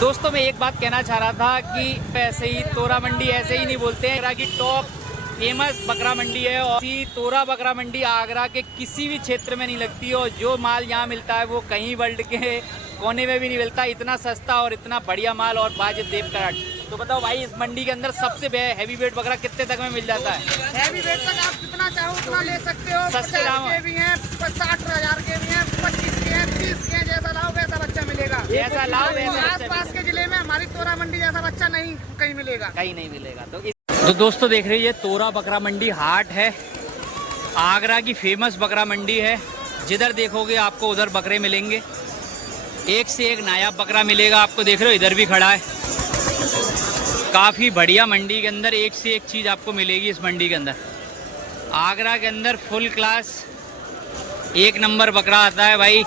दोस्तों मैं एक बात कहना चाह रहा था कि ऐसे ही तोरा मंडी ऐसे ही नहीं बोलते हैं। आगरा की टॉप फेमस बकरा मंडी है और इसी तोरा बकरा मंडी आगरा के किसी भी क्षेत्र में नहीं लगती और जो माल यहाँ मिलता है वो कहीं वर्ल्ड के कोने में भी नहीं मिलता। इतना सस्ता और इतना बढ़िया माल और वाजिब देव कराट। तो बताओ भाई, इस मंडी के अंदर सबसे हैवी वेट बकरा कितने तक में मिल जाता है? हैवी वेट तक आप जितना चाहो उतना ले सकते हो। सस्ते दाम के भी हैं, 60,000 के भी हैं, 25 के हैं, 30 के हैं। जैसा लाओ वैसा बच्चा मिलेगा। जैसा लाओ वैसा आस पास के जिले में हमारी तोरा मंडी जैसा बच्चा नहीं कहीं मिलेगा, कहीं नहीं मिलेगा। तो दोस्तों देख रहे हैं, ये तोरा बकरा मंडी हाट है, आगरा की फेमस बकरा मंडी है। जिधर देखोगे आपको उधर बकरे मिलेंगे, एक से एक नायाब बकरा मिलेगा आपको। देख रहे हो इधर भी खड़ा है। काफ़ी बढ़िया मंडी के अंदर एक से एक चीज़ आपको मिलेगी इस मंडी के अंदर। आगरा के अंदर फुल क्लास एक नंबर बकरा आता है भाई।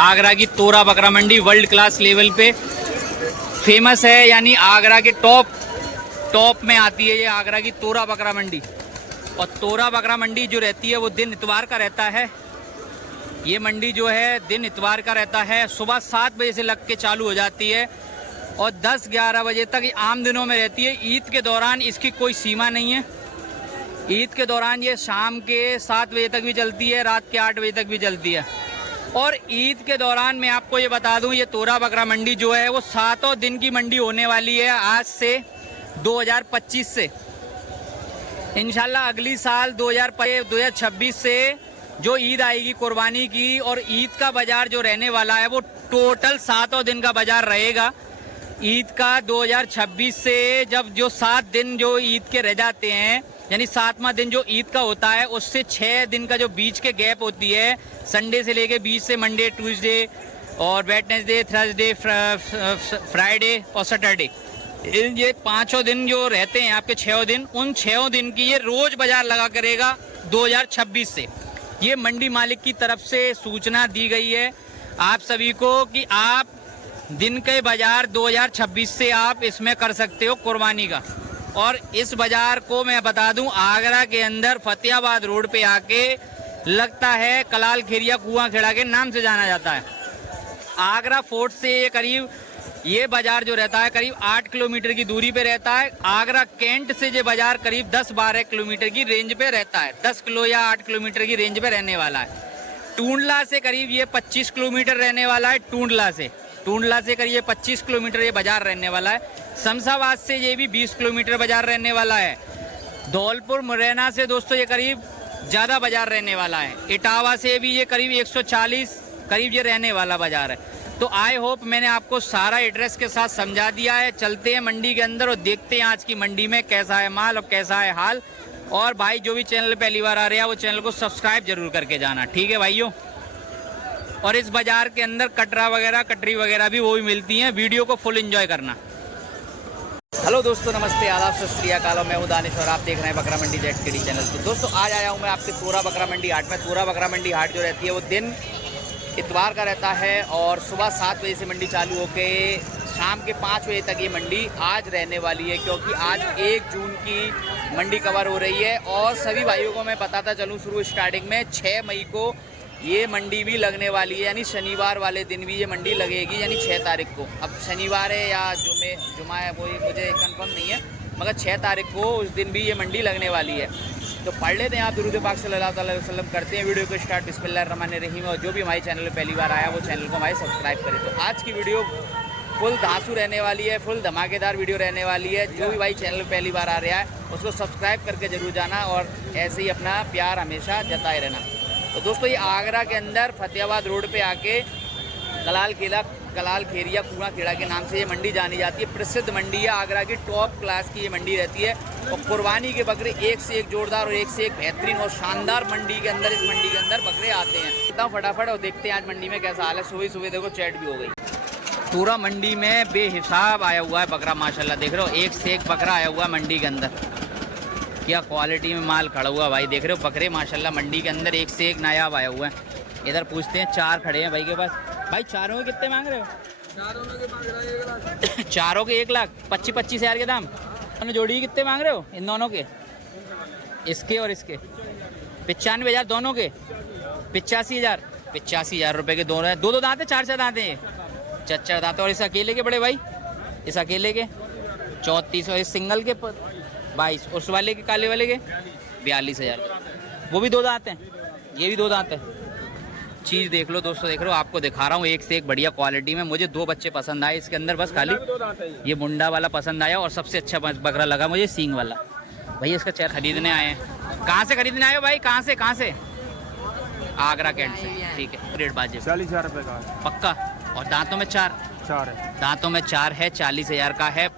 आगरा की तोरा बकरा मंडी वर्ल्ड क्लास लेवल पे फेमस है, यानी आगरा के टॉप में आती है ये आगरा की तोरा बकरा मंडी। और तोरा बकरा मंडी जो रहती है वो दिन इतवार का रहता है। ये मंडी जो है दिन इतवार का रहता है। सुबह 7 बजे से लग के चालू हो जाती है और 10-11 बजे तक आम दिनों में रहती है। ईद के दौरान इसकी कोई सीमा नहीं है। ईद के दौरान ये शाम के 7 बजे तक भी चलती है, रात के 8 बजे तक भी चलती है। और ईद के दौरान मैं आपको ये बता दूं, ये तोरा बकरा मंडी जो है वो 7 दिन की मंडी होने वाली है आज से 2025 से। इंशाल्लाह अगली साल 2026 से जो ईद आएगी कुर्बानी की, और ईद का बाजार जो रहने वाला है वो टोटल 7 दिन का बाजार रहेगा। ईद का 2026 से जब जो 7 दिन जो ईद के रह जाते हैं, यानी 7वां दिन जो ईद का होता है, उससे 6 दिन का जो बीच के गैप होती है, संडे से लेके बीच से मंडे, ट्यूसडे और वेडनेसडे, थर्सडे, फ्राइडे और सैटरडे, ये 5 दिन जो रहते हैं आपके 6 दिन, उन 6 दिन की ये रोज बाजार लगा करेगा 2026 से। ये मंडी मालिक की तरफ से सूचना दी गई है आप सभी को कि आप दिन के बाजार 2026 से आप इसमें कर सकते हो कुर्बानी का। और इस बाजार को मैं बता दूं, आगरा के अंदर फतेहाबाद रोड पे आके लगता है, कलाल खेरिया कुआं खेड़ा के नाम से जाना जाता है। आगरा फोर्ट से करीब ये बाजार जो रहता है करीब 8 किलोमीटर की दूरी पे रहता है। आगरा कैंट से ये बाजार करीब 10-12 किलोमीटर की रेंज पे रहता है। 10 किलो या 8 किलोमीटर की रेंज पे रहने वाला है। टूंडला से करीब ये 25 किलोमीटर रहने वाला है। टूंडला से करीब 25 किलोमीटर ये बाजार रहने वाला है। शमशाबाद से ये भी 20 किलोमीटर बाजार रहने वाला है। धौलपुर मुरैना से दोस्तों ये करीब ज़्यादा बाजार रहने वाला है। इटावा से भी ये करीब 140 करीब ये रहने वाला बाजार है। तो आई होप मैंने आपको सारा एड्रेस के साथ समझा दिया है। चलते हैं मंडी के अंदर और देखते हैं आज की मंडी में कैसा है माल और कैसा है हाल। और भाई जो भी चैनल पहली बार आ रहे हैं वो चैनल को सब्सक्राइब जरूर करके जाना, ठीक है भाइयों। और इस बाजार के अंदर कटरी वगैरह भी वो भी मिलती हैं। वीडियो को फुल एंजॉय करना। हेलो दोस्तों, नमस्ते, आदाब, सत श्री अकाल। मैं हूं दानिश और आप देख रहे हैं बकरा मंडी ZKD चैनल। तो दोस्तों आज आया हूं मैं आपके तोरा बकरा मंडी हाट में। तोरा बकरा मंडी हाट जो रहती है वो दिन इतवार का रहता है और सुबह 7 बजे से मंडी चालू होके शाम के 5 बजे तक ये मंडी आज रहने वाली है, क्योंकि आज 1 जून की मंडी कवर हो रही है। और सभी भाइयों को मैं बताता चलूँ शुरू स्टार्टिंग में, 6 मई को ये मंडी भी लगने वाली है, यानी शनिवार वाले दिन भी ये मंडी लगेगी, यानी 6 तारीख को। अब शनिवार है या जुमा है वो मुझे कंफर्म नहीं है, मगर 6 तारीख को उस दिन भी ये मंडी लगने वाली है। तो पढ़ लेते हैं आप दुरूद पाक सल्लल्लाहु अलैहि वसल्लम, करते हैं वीडियो को स्टार्ट। बिस्मिल्लाहिर्रहमानिर्रहीम। और जो भी हमारे चैनल पर पहली बार आया वो चैनल को हमारे सब्सक्राइब करें। तो आज की वीडियो फुल धांसू रहने वाली है, फुल धमाकेदार वीडियो रहने वाली है। जो भी भाई चैनल पर पहली बार आ रहा है उसको सब्सक्राइब करके जरूर जाना और ऐसे ही अपना प्यार हमेशा जताए रहना। तो दोस्तों ये आगरा के अंदर फतेहाबाद रोड पे आके कलाल खेरिया कुआं खेड़ा के नाम से ये मंडी जानी जाती है। प्रसिद्ध मंडी है, आगरा की टॉप क्लास की ये मंडी रहती है। और कुर्बानी के बकरे एक से एक जोरदार और एक से एक बेहतरीन और शानदार मंडी के अंदर, इस मंडी के अंदर बकरे आते हैं। इतना फटाफट और देखते हैं आज मंडी में कैसा हाल है। सुबह देखो चैट भी हो गई। पूरा मंडी में बेहिसाब आया हुआ है बकरा, माशाल्लाह देख रहे हो, एक से एक बकरा आया हुआ है मंडी के अंदर। क्या क्वालिटी में माल खड़ा हुआ भाई, देख रहे हो बकरे माशाल्लाह मंडी के अंदर एक से एक नायाब आया हुआ है। इधर पूछते हैं, 4 खड़े हैं भाई के पास। भाई चारों के कितने मांग रहे हो? चारों के 1 लाख 25 हज़ार के दाम। दोनों जोड़ी कितने मांग रहे हो इन दोनों के? इसके और इसके 95,000 दोनों के, 85,000 रुपये के दोनों हैं। 2 दांत है, 4 दांत हैं, 4 दांत। और इस अकेले के बड़े भाई इस अकेले के 34, और इस सिंगल के 22, उस वाले के काले वाले के 42,000। वो भी 2 दांत हैं, ये भी 2 दांत है। चीज़ देख लो दोस्तों, देख लो, आपको दिखा रहा हूँ एक से एक बढ़िया क्वालिटी में। मुझे 2 बच्चे पसंद आए इसके अंदर, बस खाली ये मुंडा वाला पसंद आया, और सबसे अच्छा बकरा लगा मुझे सींग वाला। भैया इसका चेहरा खरीदने आए हैं। कहाँ से खरीदने आए हो भाई? कहाँ से? आगरा कैंट से, ठीक है। रेट बाजे 40,000 रुपये का पक्का। और दांतों में 4 है। दांतों में 4 है, 40,000 का है।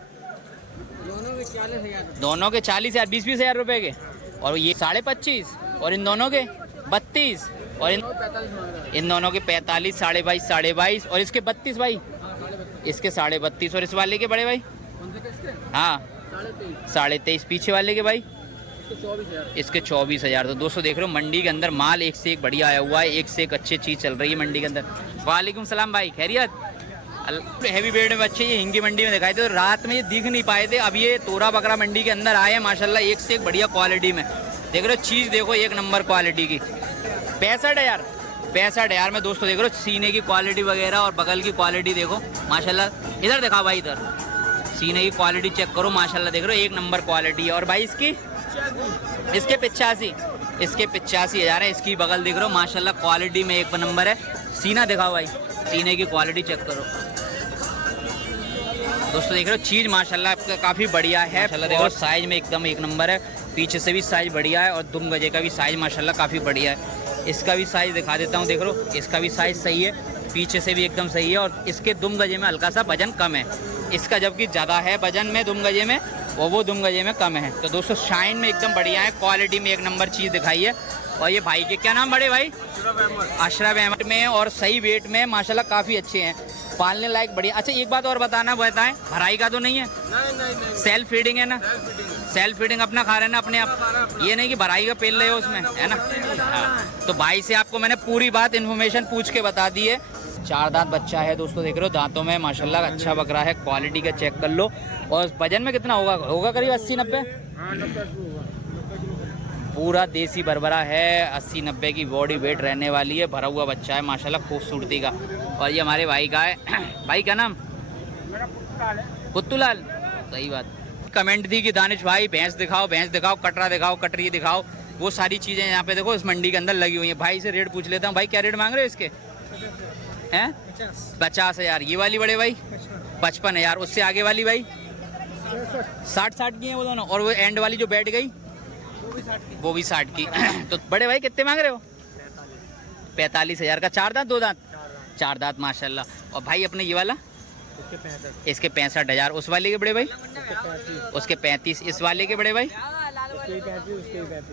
दोनों के 40,000, 20,000 रुपए के। और ये 25.5, और इन दोनों के 32, और इन दोनों के 45, 22.5, 22.5, और इसके 32 भाई, इसके 32.5, और इस वाले के बड़े भाई, हाँ 23.5, पीछे वाले के भाई इसके 24,000। तो दोस्तों देख रहे हो मंडी के अंदर माल एक से एक बढ़िया आया हुआ है, एक से एक अच्छी चीज़ चल रही है मंडी के अंदर। वालेकुम सलाम भाई, खैरियत? हैवी वेट में बच्चे ये हिंगी मंडी में दिखाए थे, तो रात में ये दिख नहीं पाए थे। अब ये तोरा बकरा मंडी के अंदर आए हैं माशाल्लाह, एक से एक बढ़िया क्वालिटी में। देख रहे हो चीज़, देखो एक नंबर क्वालिटी की। 65,000 में दोस्तों देख रहे हो सीने की क्वालिटी वगैरह, और बगल की क्वालिटी देखो माशाल्लाह। इधर दिखा भाई, इधर सीने की क्वालिटी चेक करो माशाल्लाह, देख रहे हो एक नंबर क्वालिटी है। और भाई इसके 85,000 है। इसकी बगल देख रहे हो माशाल्लाह, क्वालिटी में एक नंबर है। सीना दिखाओ भाई, सीने की क्वालिटी चेक करो दोस्तों, देख रहे हो चीज़ माशाल्लाह आपका काफ़ी बढ़िया है माशाल्लाह। देखो साइज में एकदम एक नंबर है, पीछे से भी साइज बढ़िया है, और दुम गजे का भी साइज माशाल्लाह काफ़ी बढ़िया है। इसका भी साइज दिखा देता हूँ, देख लो इसका भी साइज सही है, पीछे से भी एकदम सही है। और इसके दुम गजे में हल्का सा वजन कम है, इसका जबकि ज़्यादा है वजन में दुम गजे में, और वो दुम गजे में कम है। तो दोस्तों शाइन में एकदम बढ़िया है, क्वालिटी में एक नंबर चीज़ दिखाई है। और ये भाई के क्या नाम बड़े भाई? अशरफ अहमद में, और सही वेट में माशाल्लाह काफ़ी अच्छे हैं, पालने लायक बढ़िया। अच्छा एक बात और बताएं, भराई का तो नहीं है? नहीं। सेल्फ फीडिंग है ना? सेल्फ फीडिंग अपना खा रहे हैं ना अपने आप, ये नहीं कि भराई का पेल रहे हो उसमें, है ना? हाँ। तो भाई से आपको मैंने पूरी बात इन्फॉर्मेशन पूछ के बता दी है। 4 दांत बच्चा है दोस्तों, देख रहे हो दांतों में माशाल्लाह अच्छा बकरा है, क्वालिटी का चेक कर लो। और वजन में कितना होगा करीब 80-90? पूरा देसी बरबरा है, 80-90 की बॉडी वेट रहने वाली है, भरा हुआ बच्चा है माशाल्लाह खूबसूरती का। और ये हमारे भाई का है। भाई क्या नाम? पुत्तूलाल, सही बात। कमेंट थी कि दानिश भाई भैंस दिखाओ, कटरा दिखाओ, कटरी दिखाओ, वो सारी चीज़ें यहाँ पे देखो इस मंडी के अंदर लगी हुई हैं। भाई से रेट पूछ लेता हूँ, भाई क्या रेट मांग रहे हो इसके? हैं 50,000। ये वाली बड़े भाई 55,000। उससे आगे वाली भाई 60 की हैं वो दोनों, और वो एंड वाली जो बैठ गई वो भी 60 की। तो बड़े भाई कितने मांग रहे हो? 45,000 का। 4 दांत 2 दांत? 4 दांत माशाल्लाह। और भाई अपने ये वाला इसके 65,000। उस वाले के बड़े भाई उसके 35। इस वाले के बड़े भाई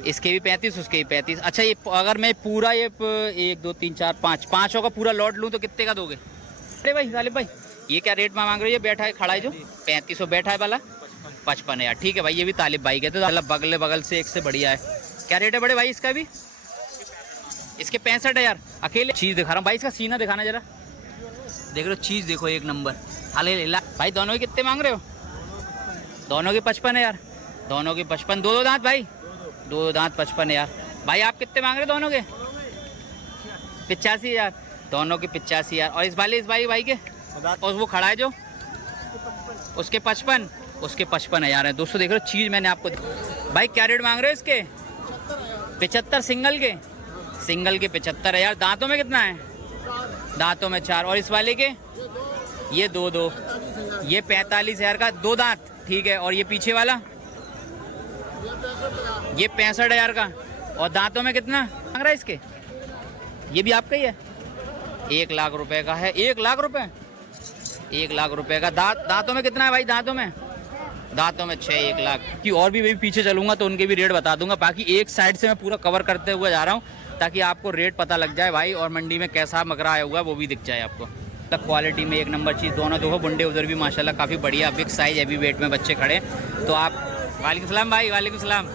इसके भी 35, उसके भी 35। अच्छा ये अगर मैं पूरा ये 1 2 3 4 5 पाँचों का पूरा लॉट लूँ तो कितने का दोगे? अरे भाई सालिब भाई ये क्या रेट में मांग रहे हो? ये बैठा है खड़ा है जो 3500 बैठा है वाला 55,000। ठीक है भाई, ये भी तालिब भाई के, तो मतलब बगल से एक से बढ़िया है। क्या रेट है बड़े भाई इसका भी? इसके 65,000 अकेले। चीज़ दिखा रहा हूँ भाई, इसका सीना दिखाना जरा, देख रहे हो चीज़ देखो एक नंबर। हाले भाई दोनों के कितने मांग रहे हो? दोनों के 55,000। दोनों के 55। 2 दांत भाई? 2 दांत 55,000। भाई आप कितने मांग रहे हो दोनों के? 85,000। दोनों के 85,000। और इस वाले भाई के, और वो खड़ा है जो उसके 55, उसके 55,000 है। दोस्तों देख रहे हो चीज़ मैंने आपको। भाई क्या रेट मांग रहे हो इसके? 75 सिंगल के 75,000। दांतों में कितना है? दांतों में 4। और इस वाले के ये 2 ये 45,000 का 2 दांत, ठीक है। और ये पीछे वाला ये 65,000 का। और दांतों में कितना मांग रहा है इसके? ये भी आपका ही है, 1 लाख रुपए का है। 1 लाख रुपए, 1 लाख रुपए का। दांतों में कितना है भाई? दांतों में 6, 1 लाख की। और भी पीछे चलूंगा तो उनके भी रेट बता दूंगा। बाकी एक साइड से मैं पूरा कवर करते हुए जा रहा हूँ ताकि आपको रेट पता लग जाए भाई, और मंडी में कैसा बकरा आया हुआ है वो भी दिख जाए आपको। तक क्वालिटी में एक नंबर चीज़। दोनों देखो बुंडे उधर भी माशाल्लाह काफ़ी बढ़िया बिग साइज हैवी वेट में बच्चे खड़े। तो आप वालेकुम सलाम भाई। वालेकुम सलाम।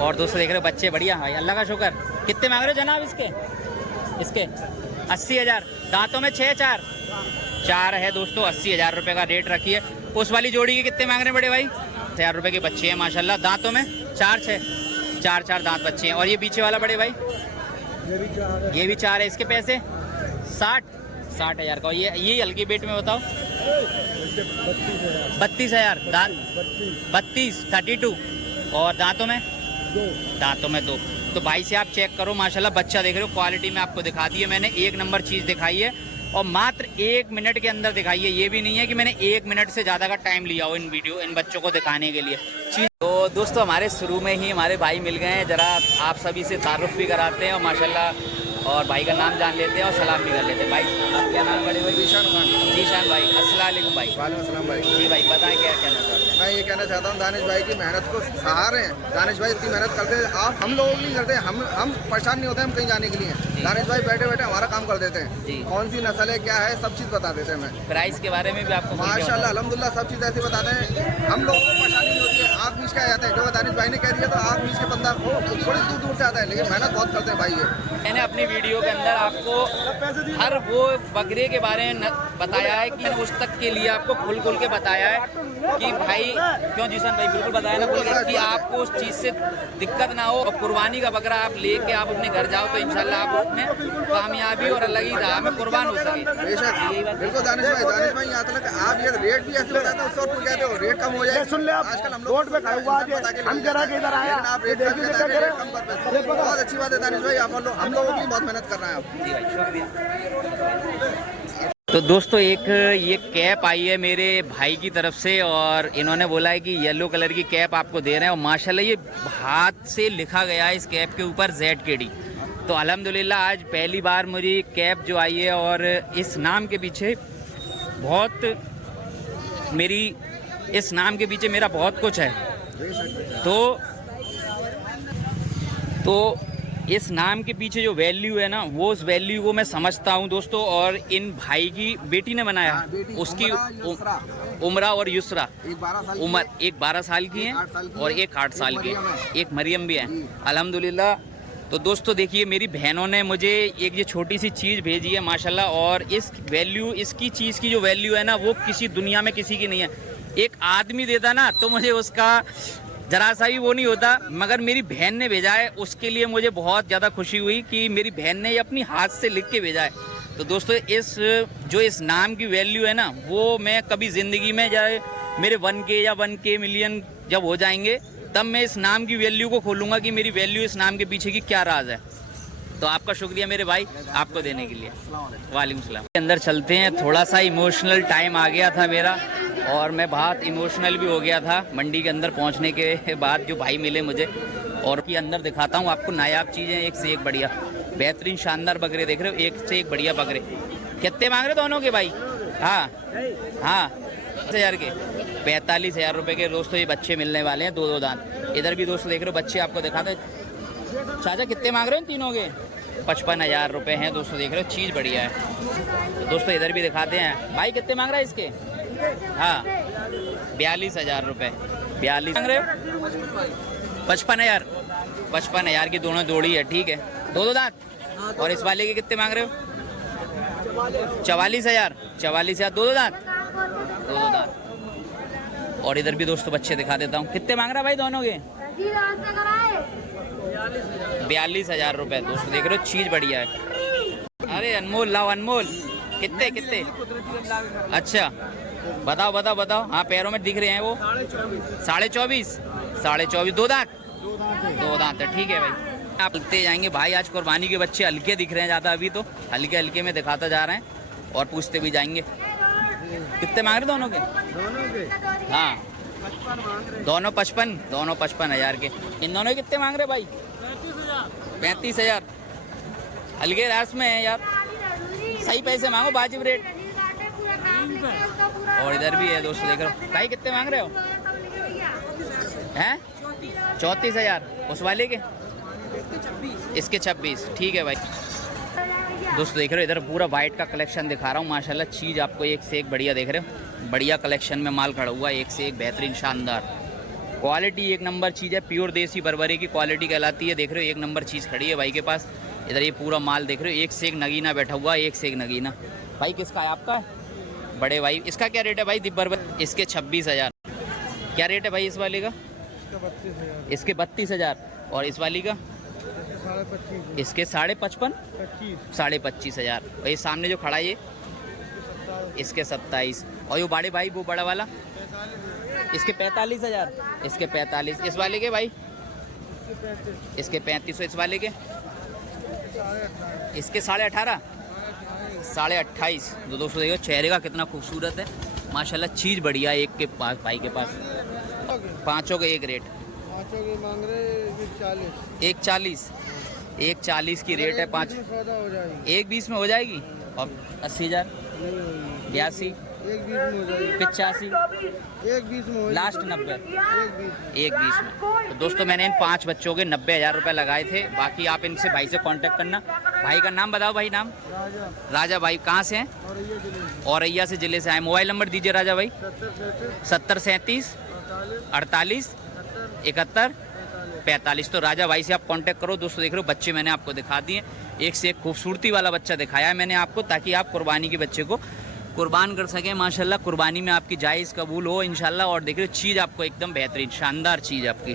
और दोस्तों देख रहे हो बच्चे बढ़िया भाई, अल्लाह का शुक्र। कितने मांग रहे हो जनाब इसके 80,000। दांतों में 6, 4 है दोस्तों। 80,000 रुपये का रेट रखिए। उस वाली जोड़ी के कितने मांग रहे हैं बड़े भाई? 1000 रुपये के बच्चे हैं माशाल्लाह। दांतों में 4 दांत बच्चे हैं। और ये पीछे वाला बड़े भाई ये भी 4 है। इसके पैसे 60,000 का। और ये हल्की वेट में बताओ 32,000 दांत 32 और दांतों में दो। तो भाई से आप चेक करो माशाल्लाह, बच्चा देख रहे हो, क्वालिटी में आपको दिखा दी है मैंने, एक नंबर चीज़ दिखाई है और मात्र 1 मिनट के अंदर दिखाई है। ये भी नहीं है कि मैंने 1 मिनट से ज़्यादा का टाइम लिया हो इन बच्चों को दिखाने के लिए चीज़। तो दोस्तों हमारे शुरू में ही हमारे भाई मिल गए हैं, ज़रा आप सभी से तारुफ भी कराते हैं और माशाल्लाह और भाई का नाम जान लेते हैं और सलाम भी कर लेते हैं। भाई आप क्या नाम बड़े भाई? जीशान खान। जीशान भाई, अस्सलाम वालेकुम भाई। वालेकुम अस्सलाम भाई। जी भाई बताएं क्या कहना चाहते हैं? मैं ये कहना चाहता हूँ दानिश भाई की मेहनत को सहारे हैं। दानिश भाई इतनी मेहनत करते हैं, आप हम लोग नहीं करते, हम परेशान नहीं होते हम कहीं जाने के लिए। दानिश भाई बैठे बैठे हमारा काम कर देते जी। हैं, कौन सी नस्ल है क्या है सब चीज़ बता देते हैं। मैं प्राइस के बारे में भी आपको माशाल्लाह अल्हम्दुलिल्लाह सब चीज़ ऐसी बताते हैं, हम लोगों को परेशानी नहीं होती है। आँख मीच के आ जाते हैं, जो दानिश भाई ने कह दिया तो आँख मीच के बंदा को थोड़ी दूर दूर से आता है, लेकिन मेहनत बहुत करते हैं भाई ये। मैंने अपनी वीडियो के अंदर आपको हर वो बकरे के बारे में बताया है कि उस तक के लिए आपको खुल खुल के बताया है कि भाई क्यों जीशन भाई बिल्कुल बताया ना खुल के कि आपको उस चीज़ से दिक्कत ना हो और कुर्बानी का बकरा आप लेके आप अपने घर जाओ तो इंशाल्लाह आप उसमें कामयाबी और अलग ही राह में कुर्बान हो सके। बेशक बिल्कुल दानिश भाई यहाँ तक आप ये रेट भी ऐसे बताते हैं, उस वक्त पूछ जाते हो रेट कम हो जाए। सुन ले आजकल हम लोग रोड पे खड़े हुआ हम जरा के इधर आया, आप रेट कम कर, बहुत अच्छी बात है दानिश भाई, हम लोगों की बहुत मेहनत कर रहे हैं आप। जी भाई शुक्रिया। तो दोस्तों एक ये कैप आई है मेरे भाई की तरफ से और इन्होंने बोला है कि येलो कलर की कैप आपको दे रहे हैं और माशाल्लाह ये हाथ से लिखा गया है इस कैप के ऊपर ZKD। तो अल्हम्दुलिल्लाह आज पहली बार मुझे कैप जो आई है और इस नाम के पीछे इस नाम के पीछे मेरा बहुत कुछ है। तो इस नाम के पीछे जो वैल्यू है ना वो उस वैल्यू को मैं समझता हूँ दोस्तों। और इन भाई की बेटी ने बनाया, उसकी उमरा और युसरा, उम्र एक 12 साल की है और एक 8 साल की है, एक मरियम भी है अल्हम्दुलिल्लाह। तो दोस्तों देखिए मेरी बहनों ने मुझे एक ये छोटी सी चीज़ भेजी है माशाल्लाह और इसकी चीज़ की जो वैल्यू है ना वो किसी दुनिया में किसी की नहीं है। एक आदमी देता ना तो मुझे उसका जरा सा भी वो नहीं होता, मगर मेरी बहन ने भेजा है उसके लिए मुझे बहुत ज़्यादा खुशी हुई कि मेरी बहन ने ये अपनी हाथ से लिख के भेजा है। तो दोस्तों इस नाम की वैल्यू है ना वो मैं कभी ज़िंदगी में जाए मेरे 1K या 1K मिलियन जब हो जाएंगे तब मैं इस नाम की वैल्यू को खोलूँगा कि मेरी वैल्यू इस नाम के पीछे की क्या राज है। तो आपका शुक्रिया मेरे भाई आपको देने के लिए। वालेकुम सलाम। अंदर चलते हैं, थोड़ा सा इमोशनल टाइम आ गया था मेरा और मैं बहुत इमोशनल भी हो गया था मंडी के अंदर पहुंचने के बाद जो भाई मिले मुझे। और कि अंदर दिखाता हूं आपको नायाब चीज़ें, एक से एक बढ़िया बेहतरीन शानदार बकरे देख रहे हो, एक से एक बढ़िया बकरे। कितने मांग रहे दोनों के भाई? हाँ 10,000 के 45,000 रुपये के दोस्तों ये बच्चे मिलने वाले हैं, 2 दांत। इधर भी दोस्तों देख रहे हो बच्चे आपको दिखाते। चाचा कितने मांग रहे हो इन तीनों के? 55,000 रुपये हैं दोस्तों, देख रहे हो चीज़ बढ़िया है। तो दोस्तों इधर भी दिखाते हैं। भाई कितने मांग रहा है इसके? हाँ 42,000 रुपये। 42 मांग रहे हो? 55,000 की दोनों जोड़ी है, ठीक है, 2 दांत। और इस वाले के कितने मांग रहे हो? 44,000 2 दांत। और इधर भी दोस्तों बच्चे दिखा देता हूँ। कितने मांग रहा है भाई दोनों के? 42,000 रुपये दोस्तों, देख रहे हो चीज़ बढ़िया है। अरे अनमोल लाओ अनमोल, कितने? अच्छा बताओ। हाँ पैरों में दिख रहे हैं वो 24.5 2 दांत है, ठीक है भाई। आप लिखते जाएंगे भाई। आज कुर्बानी के बच्चे हल्के दिख रहे हैं ज़्यादा, अभी तो हल्के में दिखाता जा रहे हैं और पूछते भी जाएंगे। कितने मांग रहे दोनों के? हाँ दोनों 55,000 के। इन दोनों के कितने मांग रहे भाई? 35,000। हल्के रास में है यार, सही पैसे मांगो, वाजिब रेट। और इधर भी है दोस्तों देख रहे हो। भाई कितने मांग रहे हो? हैं 34,000। उस वाले के? इसके 26, ठीक है भाई। दोस्तों देख रहे हो इधर पूरा वाइट का कलेक्शन दिखा रहा हूँ माशाल्लाह। चीज़ आपको एक से एक बढ़िया देख रहे हो, बढ़िया कलेक्शन में माल खड़ा हुआ है, एक से एक बेहतरीन शानदार क्वालिटी, एक नंबर चीज़ है। प्योर देसी बरबरी की क्वालिटी कहलाती है। देख रहे हो एक नंबर चीज़ खड़ी है भाई के पास। इधर ये पूरा माल देख रहे हो, एक से एक नगीना बैठा हुआ है, एक से एक नगीना। भाई किसका है? आपका है बड़े भाई। इसका क्या रेट है भाई? बरबर इसके 26,000। क्या रेट है भाई इस वाले का? इसके 32,000। और इस वाली का? इसके 55,500 और ये सामने जो खड़ा है ये इसके 27। और ये बड़े भाई वो बड़ा वाला इसके 45,000, इसके 45, इस वाले के भाई इसके 3500, इस वाले के इसके 18.5, 28.5। तो दोस्तों देखो चेहरे का कितना खूबसूरत है माशाल्लाह, चीज़ बढ़िया है। एक के पास भाई के पास पाँचों का एक रेट, पाँचों की मांग रहे 140, 140 की रेट है। 5 120 में हो जाएगी। और 80,000, 82, 85, 120 में लास्ट 90, 120 में। तो दोस्तों मैंने इन 5 बच्चों के 90,000 रुपये लगाए थे। बाकी आप इनसे भाई से कांटेक्ट करना। भाई का नाम बताओ भाई, नाम राजा भाई। कहाँ से हैं? औरैया से जिले से आए। मोबाइल नंबर दीजिए राजा भाई। 70 37 48 71 45। तो राजा भाई से आप कांटेक्ट करो। दोस्तों देख रहे हो बच्चे मैंने आपको दिखा दिए, एक से एक खूबसूरती वाला बच्चा दिखाया है मैंने आपको, ताकि आप कुर्बानी के बच्चे को कुर्बान कर सकें। माशाल्लाह कुर्बानी में आपकी जायज़ कबूल हो इंशाल्लाह। और देख रहे हो चीज़ आपको एकदम बेहतरीन शानदार चीज़ आपकी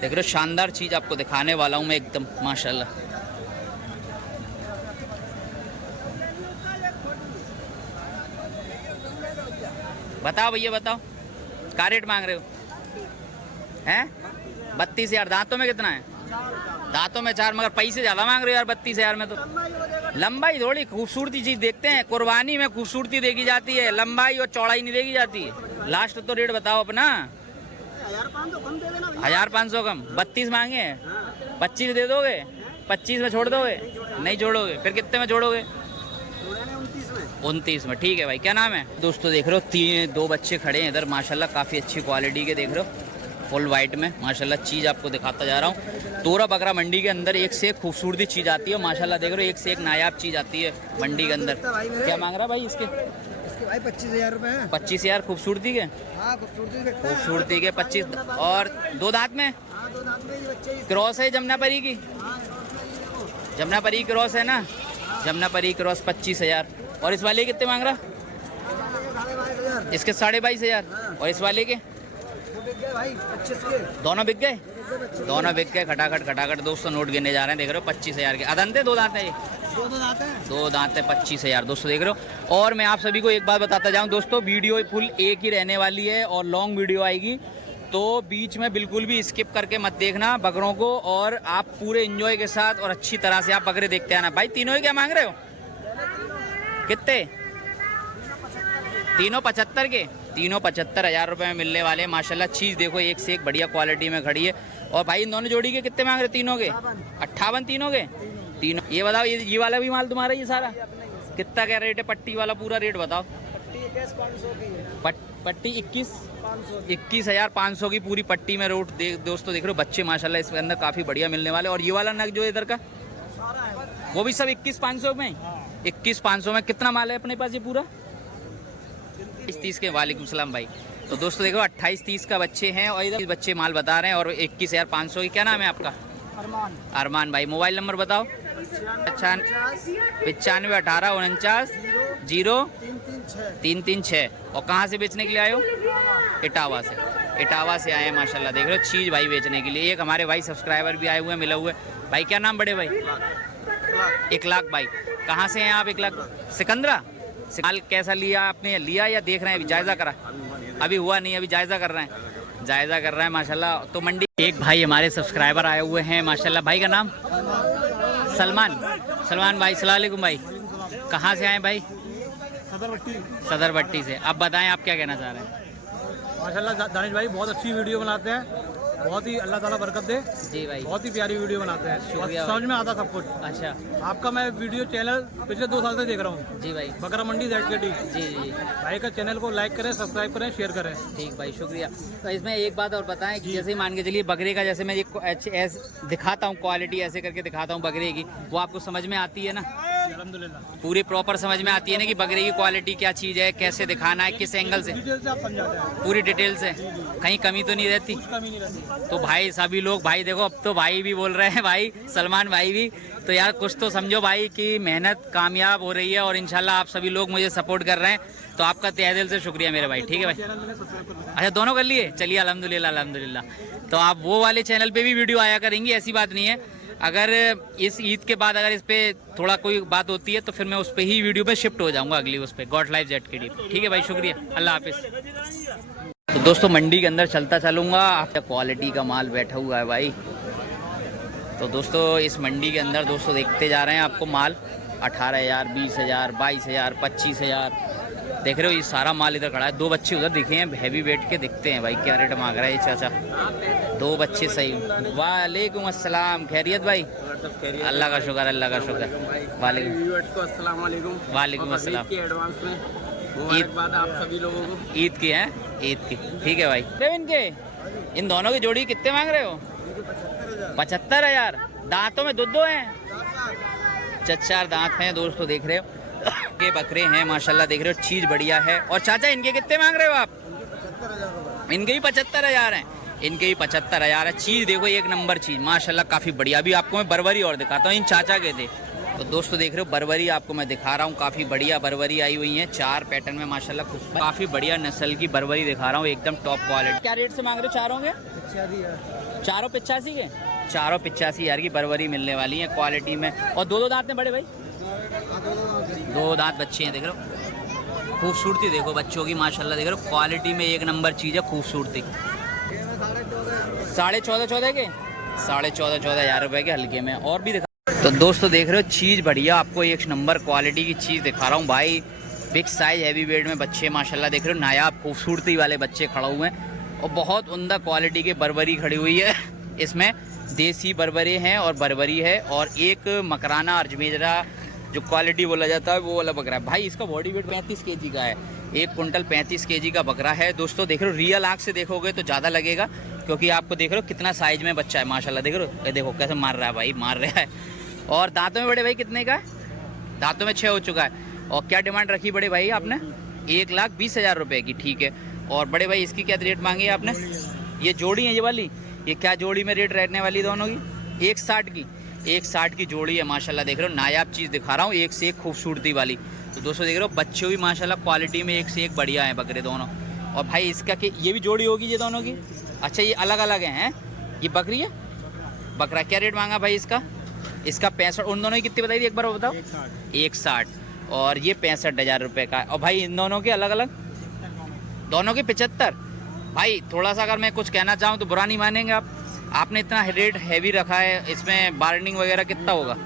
देख रहे हो, शानदार चीज़ आपको दिखाने वाला हूँ मैं एकदम माशाल्लाह। बताओ भैया बताओ, क्या रेट मांग रहे हो? हैं 32,000। दांतों में कितना है? दांतों में 4, मगर पैसे ज़्यादा मांग रहे हो यार 32,000 में। तो लंबाई थोड़ी खूबसूरती चीज़ देखते हैं, कुर्बानी में खूबसूरती देखी जाती है, लंबाई और चौड़ाई नहीं देखी जाती है। लास्ट तो रेट बताओ अपना। 1,500 कम। 32 मांगे हैं, 25 दे दोगे? 25 में छोड़ दोगे? नहीं छोड़ोगे, फिर कितने में छोड़ोगे? 29 में। ठीक है भाई, क्या नाम है? दोस्तों देख रहे हो 2 बच्चे खड़े हैं इधर माशाल्लाह, काफ़ी अच्छी क्वालिटी के देख रहे हो, फुल वाइट में माशाल्लाह। चीज़ आपको दिखाता जा रहा हूँ। तोरा बकरा मंडी के अंदर एक से एक खूबसूरती चीज़ आती है माशाल्लाह। देख रहे हो एक से एक नायाब चीज़ आती है मंडी के अंदर। क्या मांग रहा भाई इसके? भाई 25,000 रुपए हैं। 25,000 खूबसूरती के? हाँ, खूबसूरती के 25। और 2 दांत में क्रॉस है जमुनापरी की? जमुनापरी क्रॉस है ना, जमुनापरी क्रॉस 25,000। और इस वाले कितने मांग रहा? इसके 22,500। और इस वाले के? भाई 25 के दोनों बिक गए? दोनों बिक गए। खटाखट खटाखट दोस्तों नोट गिने जा रहे हैं। देख रहे हो 25,000 के। अदंत है? 2 दांत है ये? 2 दांत है। 25,000 दोस्तों देख रहे हो। और मैं आप सभी को एक बात बताता जाऊं दोस्तों, वीडियो फुल एक ही रहने वाली है और लॉन्ग वीडियो आएगी, तो बीच में बिल्कुल भी स्किप करके मत देखना बकरों को, और आप पूरे एंजॉय के साथ और अच्छी तरह से आप बकरे देखते आना। भाई तीनों ही क्या मांग रहे हो? कितने? तीनों 75 के? तीनों 75,000 रुपये में मिलने वाले हैं माशाल्लाह। चीज़ देखो एक से एक बढ़िया क्वालिटी में खड़ी है। और भाई इन दोनों जोड़ी के कितने मांग रहे? तीनों के 58। तीनों के? तीनों। ये बताओ, ये वाला भी माल तुम्हारा ये सारा कितना क्या रेट है? पट्टी वाला पूरा रेट बताओ। पट्टी 21,500 की पूरी पट्टी में रोट दोस्तों देख रहे हो। बच्चे माशाल्लाह इसके अंदर काफ़ी बढ़िया मिलने वाले। और ये वाला नग जो इधर का, वो भी सब 21,500 में? 21,500 में। कितना माल है अपने पास ये पूरा? 30 के। वालेकुम सलाम भाई। तो दोस्तों देखो 28-30 का बच्चे हैं और इधर बच्चे माल बता रहे हैं। और 21,500 की। क्या नाम है आपका? अरमान। अरमान भाई। मोबाइल नंबर बताओ। 95 18 49 0 336। और कहाँ से बेचने के लिए आए हो? इटावा से। इटावा से आए हैं माशाल्लाह। देख रहे हो चीज़ भाई बेचने के लिए। एक हमारे भाई सब्सक्राइबर भी आए हुए हैं, मिले हुए भाई। क्या नाम बड़े भाई? 1 लाख भाई। कहाँ से हैं आप? 1 लाख सिकंदरा। माल कैसा लिया आपने? लिया या देख रहे हैं? अभी जायज़ा करा? अभी हुआ नहीं, अभी जायज़ा कर रहे हैं। जायज़ा कर रहे हैं माशाल्लाह। तो मंडी एक भाई हमारे सब्सक्राइबर आए हुए हैं माशाल्लाह। भाई का नाम? सलमान। सलमान भाई अस्सलाम वालेकुम भाई। कहाँ से आए भाई? सदर बट्टी से। अब बताएं आप क्या कहना चाह रहे हैं? माशाल्लाह दानिश भाई बहुत अच्छी वीडियो बनाते हैं, बहुत ही अल्लाह ताला बरकत दे। जी भाई। बहुत ही प्यारी वीडियो बनाते हैं, शुक्रिया समझ में आता सब कुछ। अच्छा। आपका मैं वीडियो चैनल पिछले 2 साल से देख रहा हूँ। जी भाई। बकरा मंडी ZKT। जी जी भाई का चैनल को लाइक करें, सब्सक्राइब करें, शेयर करें। ठीक भाई शुक्रिया। तो इसमें एक बात और बताएं कि जैसे मान के चलिए बकरे का, जैसे मैं ये दिखाता हूँ क्वालिटी ऐसे करके दिखाता हूँ बकरे की, वो आपको समझ में आती है ना? अल्हम्दुलिल्लाह पूरी प्रॉपर समझ में आती है ना कि बकरे की क्वालिटी क्या चीज़ है, कैसे दिखाना है, किस एंगल से? डिटेल से आप समझाते हैं, पूरी डिटेल से। कहीं कमी तो नहीं रहती? कुछ कमी नहीं रहती। तो भाई सभी लोग भाई देखो, अब तो भाई भी बोल रहे हैं, भाई सलमान भाई भी, तो यार कुछ तो समझो भाई कि मेहनत कामयाब हो रही है और इंशाल्लाह आप सभी लोग मुझे सपोर्ट कर रहे हैं, तो आपका तहे दिल से शुक्रिया मेरे भाई। ठीक है भाई। चैनल में सब्सक्राइब कर अच्छा दोनों कर लिए? चलिए अल्हम्दुलिल्लाह अल्हम्दुलिल्लाह। तो आप वो वाले चैनल पे भी वीडियो आया करेंगी, ऐसी बात नहीं है। अगर इस ईद के बाद अगर इस पे थोड़ा कोई बात होती है तो फिर मैं उस पे ही वीडियो पे शिफ्ट हो जाऊंगा अगली उस पे गॉड लाइफ जेट के लिए। ठीक है भाई, शुक्रिया, अल्लाह हाफिज़। तो दोस्तों मंडी के अंदर चलता चलूँगा। आपका क्वालिटी का माल बैठा हुआ है भाई। तो दोस्तों इस मंडी के अंदर दोस्तों देखते जा रहे हैं आपको माल 18,000, 20,000, 22,000, 25,000 देख रहे हो। ये सारा माल इधर खड़ा है। 2 बच्चे उधर दिखे हैं हैवी वेट के, देखते हैं भाई क्या रेट मांग रहा है ये चाचा। 2 बच्चे सही। वालेकुम अस्सलाम, खैरियत भाई? अल्लाह का शुक्र, अल्लाह का शुक्र। वालेकुम अस्सलाम। ईद आप सभी लोगों को ईद की है, ईद की। ठीक है भाई। इनके इन दोनों की जोड़ी कितने मांग रहे हो? 75,000। दांतों में दो हैं, 4 दांत हैं दोस्तों, देख रहे हो। ये बकरे हैं माशाल्लाह, देख रहे हो, चीज बढ़िया है। और चाचा इनके कितने मांग रहे हो आप? इनके भी 75,000 हैं। इनके भी 75,000 है। चीज देखो एक नंबर चीज माशाल्लाह, काफी बढ़िया। अभी आपको मैं बरबरी और दिखाता हूँ, इन चाचा के थे। तो दोस्तों देख रहे हो बरबरी आपको मैं दिखा रहा हूँ, काफी बढ़िया बरबरी आई हुई है 4 पैटर्न में माशाल्लाह। काफी बढ़िया नस्ल की बरबरी दिखा रहा हूँ, एकदम टॉप क्वालिटी। क्या रेट से मांग रहे हो चारों के? 85 के। 85,000 की बरबरी मिलने वाली है क्वालिटी में। और 2 दांत में बड़े भाई, 2 दांत बच्चे हैं, देख रहे हो। खूबसूरती देखो बच्चों की माशाल्लाह, देख रहे हो, क्वालिटी में एक नंबर चीज़ है, खूबसूरती। 14,500 के, 14,500 रुपए के हल्के में। और भी दिखा। तो दोस्तों देख रहे हो चीज़ बढ़िया, आपको एक नंबर क्वालिटी की चीज़ दिखा रहा हूँ भाई। बिग साइज हैवी वेट में बच्चे माशाल्लाह, देख रहे हो, नायाब खूबसूरती वाले बच्चे खड़े हुए हैं। और बहुत उम्दा क्वालिटी के बरबरी खड़ी हुई है। इसमें देसी बरबरे हैं और बरबरी है, और एक मकराना अजमेरा जो क्वालिटी बोला जाता है वो वाला बकरा है भाई। इसका बॉडी वेट 35 kg का है। 1 कुंटल 35 kg का बकरा है दोस्तों। देख रहे हो, रियल आँख से देखोगे तो ज़्यादा लगेगा, क्योंकि आपको देख रहे हो कितना साइज में बच्चा है माशाल्लाह। देख रहे हो, ये देखो कैसे मार रहा है भाई, मार रहा है। और दांतों में बड़े भाई कितने का है? दांतों में 6 हो चुका है। और क्या डिमांड रखी बड़े भाई आपने? 1,20,000 रुपये की। ठीक है। और बड़े भाई इसकी क्या रेट मांगी है आपने? ये जोड़ी है ये वाली, ये क्या जोड़ी में रेट रहने वाली दोनों की? 1,60 की। 1,60 की जोड़ी है माशाल्लाह, देख रहे हो, नायाब चीज़ दिखा रहा हूँ, एक से एक खूबसूरती वाली। तो दोस्तों देख रहे हो बच्चे भी माशाल्लाह क्वालिटी में एक से एक बढ़िया हैं बकरे दोनों। और भाई इसका कि ये भी जोड़ी होगी ये दोनों की? अच्छा ये अलग अलग हैं? ये बकरी है, बकरा। क्या रेट मांगा भाई इसका? इसका 65। उन दोनों की कितनी बताई थी एक बार बताओ? 1,60। और ये 65,000 रुपये का। और भाई इन दोनों के अलग अलग, दोनों के 75। भाई थोड़ा सा अगर मैं कुछ कहना चाहूँ तो बुरा नहीं मानेंगे आप? आपने इतना रेट हैवी रखा है, इसमें बार्गेनिंग वगैरह कितना होगा?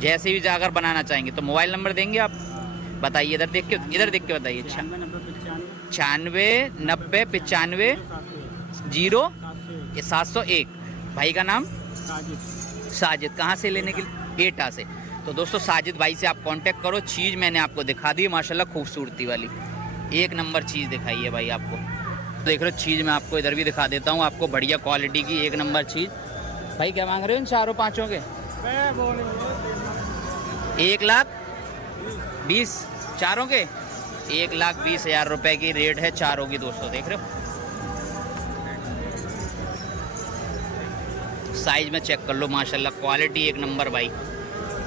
जैसे भी अगर बनाना चाहेंगे तो मोबाइल नंबर देंगे आप? बताइए, इधर देख के बताइए। 96 90 95 0701। भाई का नाम? साजिद। कहाँ से लेने के लिए? एटा से। तो दोस्तों साजिद भाई से आप कांटेक्ट करो। चीज़ मैंने आपको दिखा दी माशाल्लाह, खूबसूरती वाली एक नंबर चीज़ दिखाई है भाई आपको। देख रहे हो चीज़ मैं आपको इधर भी दिखा देता हूँ आपको, बढ़िया क्वालिटी की एक नंबर चीज़। भाई क्या मांग रहे हो इन 4-5 के? 1,20,000 चारों के? 1,20,000 रुपए की रेट है चारों की दोस्तों, देख रहे हो। साइज में चेक कर लो माशाल्लाह, क्वालिटी एक नंबर भाई।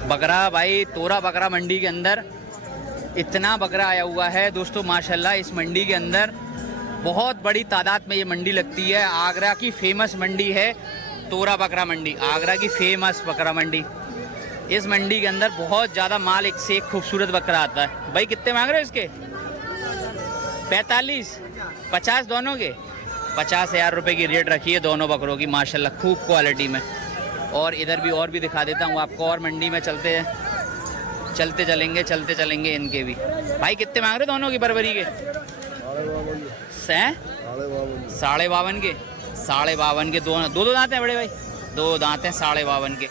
बकरा भाई तोरा बकरा मंडी के अंदर इतना बकरा आया हुआ है दोस्तों माशाल्लाह। इस मंडी के अंदर बहुत बड़ी तादाद में ये मंडी लगती है। आगरा की फेमस मंडी है तोरा बकरा मंडी, आगरा की फेमस बकरा मंडी। इस मंडी के अंदर बहुत ज़्यादा माल, एक से एक खूबसूरत बकरा आता है। भाई कितने मांग रहे हो इसके? 45 50 दोनों के? 50,000 रुपये की रेट रखी है दोनों बकरों की माशाल्लाह, खूब क्वालिटी में। और इधर भी और भी दिखा देता हूँ आपको, और मंडी में चलते चलेंगे इनके भी। भाई कितने मांग रहे दोनों की बरबरी के? 52.5 के। 52.5 के। दो दांत हैं बड़े भाई, 2 दांत हैं, 52.5 के।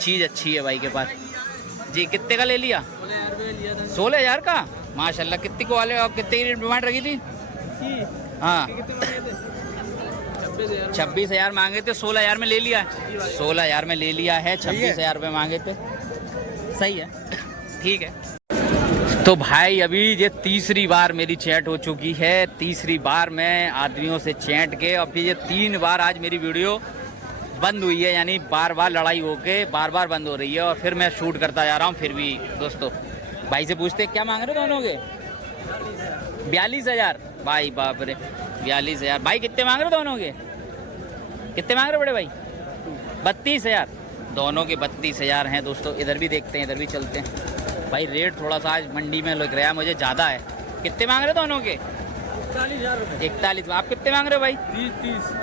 चीज़ अच्छी है भाई के पास जी। कितने का ले लिया? 16,000 का माशाल्लाह। कितनी को वाले और कितनी की डिमांड रखी थी? हाँ 26,000 मांगे थे, 16,000 में ले लिया है। 16,000 में ले लिया है, 26,000 रुपये मांगे थे। सही है, ठीक है। तो भाई अभी ये तीसरी बार मेरी चैट हो चुकी है, तीसरी बार मैं आदमियों से चैट के, और फिर ये 3 बार आज मेरी वीडियो बंद हुई है, यानी बार बार लड़ाई होके बार बार बंद हो रही है। और फिर मैं शूट करता जा रहा हूँ। फिर भी दोस्तों भाई से पूछते क्या मांग रहे दोनों के? 42,000। भाई बाप रे, 42,000। भाई कितने मांग रहे दोनों के? कितने मांग रहे बड़े भाई? 32,000 दोनों के 32,000 हैं दोस्तों। इधर भी देखते हैं, इधर भी चलते हैं। भाई रेट थोड़ा सा आज मंडी में लग रहा है मुझे ज़्यादा है। कितने मांग रहे दोनों के? 41,000 रुपये। 41। आप कितने मांग रहे हो भाई?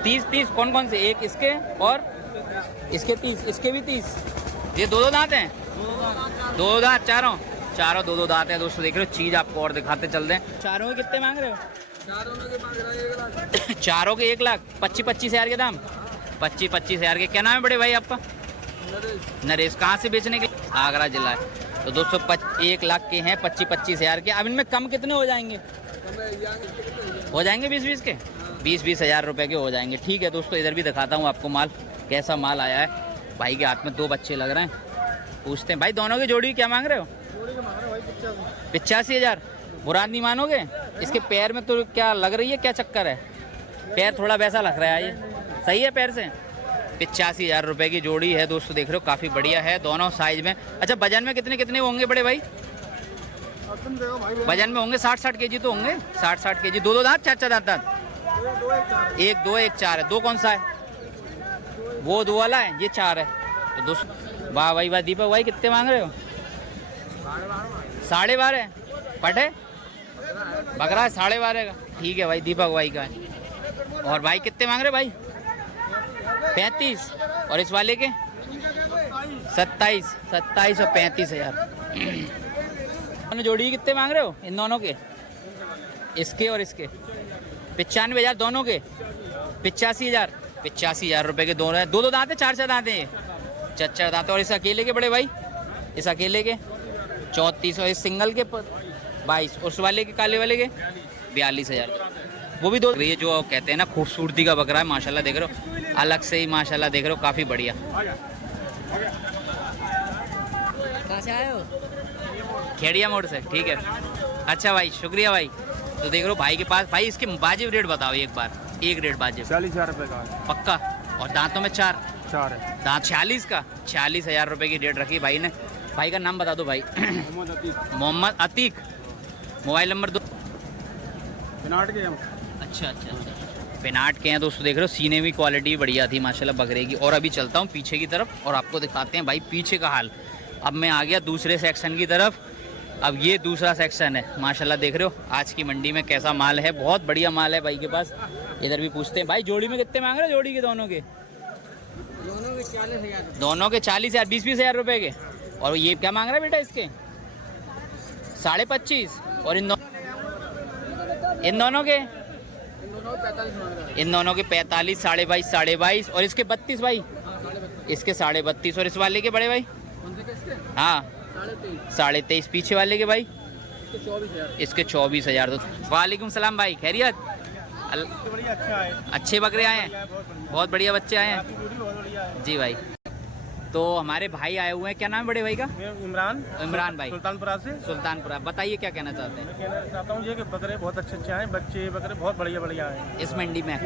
30। कौन कौन से? एक इसके और इसके 30, इसके भी 30। ये दो दांत हैं? दो दांत चारों 2 दांत हैं दोस्तों। देख रहे हो, चीज़ आपको और दिखाते चल रहे हैं। चारों के कितने मांग रहे हो? चारों के 1 लाख 25 हज़ार के दाम। 25 हज़ार के। क्या नाम है बड़े भाई आपका? नरेश। कहाँ से बेचने के? आगरा जिला है। तो दोस्तों 1 लाख के हैं, 25 हज़ार के। अब इनमें कम कितने हो जाएंगे? हो जाएंगे 20 के। 20 हज़ार रुपये के हो जाएंगे। ठीक है दोस्तों, इधर भी दिखाता हूँ आपको माल, कैसा माल आया है। भाई के हाथ में 2 बच्चे लग रहे हैं। पूछते हैं भाई, दोनों की जोड़ी क्या मांग रहे हो? 85,000। बुरा नहीं मानोगे? इसके पैर में तो क्या लग रही है, क्या चक्कर है? पैर थोड़ा वैसा लग रहा है, ये सही है पैर से? 85,000 रुपये की जोड़ी है दोस्तों। देख रहे हो, काफ़ी बढ़िया है दोनों साइज में। अच्छा, वजन में कितने होंगे बड़े भाई? वजन में होंगे 60 केजी तो होंगे। 60 केजी। 2 दांत, 4 दांत? 1 2 1 4 है। 2 कौन सा है? वो 2 वाला है, ये 4 है। तो दोस्तों वाह भाई वाह। दीपक भाई कितने मांग रहे हो? 12.5। पटे बकरा है 12.5 का। ठीक है भाई, दीपक भाई का है। और भाई कितने मांग रहे भाई? 35। और इस वाले के 27 और 35,000। जोड़ी कितने मांग रहे हो इन दोनों के? इसके और इसके 95,000 दोनों के। 85,000 रुपये के दोनों है। 2 दांत है, 4 दांत हैं ये? 4 दांत। और इस अकेले के बड़े भाई? इस अकेले के 34 और इस सिंगल के 22 और उस वाले के काले वाले के 42,000। वो भी 2। ये जो कहते हैं ना खूबसूरती का बकरा है माशाल्लाह। देख रहे हो अलग से ही माशाल्लाह, देख रहे हो काफ़ी बढ़िया। कहाँ से आए हो? खेड़िया मोड़ से। ठीक है, अच्छा भाई, शुक्रिया भाई। तो देख रहे हो भाई के पास। भाई इसके वाजिब रेट बताओ एक बार, एक रेट वाजिब। 40,000 रुपये का पक्का? और दांतों में 4 है। दांत 46 का। 46,000 रुपये की रेट रखी भाई ने। भाई का नाम बता दो भाई। मोहम्मद अतीक। Mobile number 2। अच्छा। पेनाट के हैं दोस्तों। देख रहे हो सीने में क्वालिटी बढ़िया थी माशाल्लाह बकरे की। और अभी चलता हूँ पीछे की तरफ और आपको दिखाते हैं भाई पीछे का हाल। अब मैं आ गया दूसरे सेक्शन की तरफ। अब ये दूसरा सेक्शन है माशाल्लाह। देख रहे हो आज की मंडी में कैसा माल है, बहुत बढ़िया माल है भाई के पास। इधर भी पूछते हैं भाई, जोड़ी में कितने मांग रहे हो? जोड़ी के दोनों के 40,000। दोनों के 40,000, 20 हज़ार रुपये के। और ये क्या मांग रहा है बेटा इसके? 25.5। और इन दोनों के 45, 22.5 और इसके 32 भाई। इसके 32.5 और इस वाले के बड़े भाई? हाँ 23.5। पीछे वाले के भाई? इसके 24,000। तो वालेकुम सलाम भाई, खैरियत? अच्छे बकरे आए हैं, बहुत बढ़िया बच्चे आए हैं जी भाई। तो हमारे भाई आए हुए हैं, क्या नाम है बड़े भाई का? इमरान भाई, सुल्तानपुरा। बताइए क्या कहना चाहते हैं? कहना चाहता हूँ ये कि बकरे बहुत अच्छे आए, बच्चे बकरे बहुत बढ़िया हैं इस मंडी में।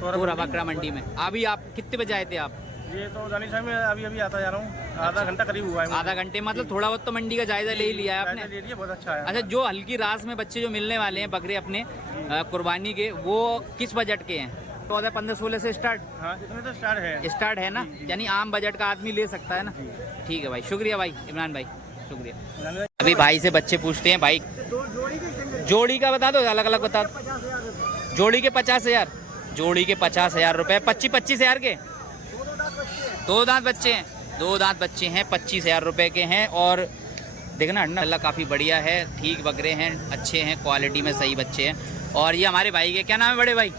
पूरा बकरा मंडी में। अभी आप कितने बजे आए थे आप? ये तो जानी साहब मैं अभी आता जा रहा हूँ। आधा घंटा करीब हुआ है। आधा घंटे मतलब थोड़ा बहुत तो मंडी का जायजा ले ही लिया है आपने? ले लिया, बहुत अच्छा है। अच्छा, जो हल्की रास में बच्चे जो मिलने वाले हैं बकरे अपने कुर्बानी के, वो किस बजट के हैं? 14, 15, 16 से स्टार्ट? हाँ, इतने तो स्टार्ट है ना, यानी आम बजट का आदमी ले सकता है ना। ठीक है भाई, शुक्रिया भाई इमरान भाई, शुक्रिया। अभी भाई से बच्चे पूछते हैं भाई, जोड़ी का बता दो, अलग अलग बता दो। जोड़ी के 50,000, जोड़ी के 50,000 रुपए। 25,000 के 2 दांत बच्चे हैं, 2 दांत बच्चे हैं, 25,000 रुपए के हैं। और देखना अल्लाह काफ़ी बढ़िया है, ठीक बकरे हैं, अच्छे हैं, क्वालिटी में सही बच्चे हैं। और ये हमारे भाई के क्या नाम है बड़े भाई?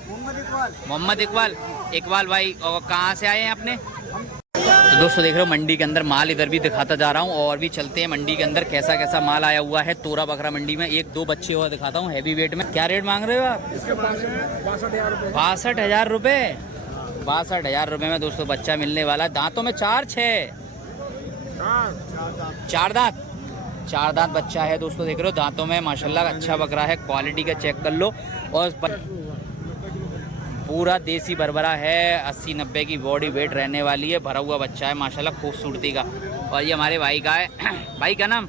मोहम्मद इकबाल भाई। और कहाँ से आए हैं अपने? तो दोस्तों देख रहे हो मंडी के अंदर माल इधर भी दिखाता जा रहा हूँ और भी चलते हैं मंडी के अंदर कैसा कैसा माल आया हुआ है। तोरा बकरा मंडी में 1-2 बच्चे और दिखाता हूँ हैवी वेट में। क्या रेट मांग रहे हो आप? 62,000 रुपये। 62,000 रुपये में दोस्तों बच्चा मिलने वाला है। दांतों में 4 दांत बच्चा है दोस्तों। देख रहे हो दांतों में माशाल्लाह अच्छा बकरा है, क्वालिटी का चेक कर लो। और पूरा देसी बरबरा है, 80-90 की बॉडी वेट रहने वाली है, भरा हुआ बच्चा है माशाल्लाह खूबसूरती का। और ये हमारे भाई का है। भाई का नाम?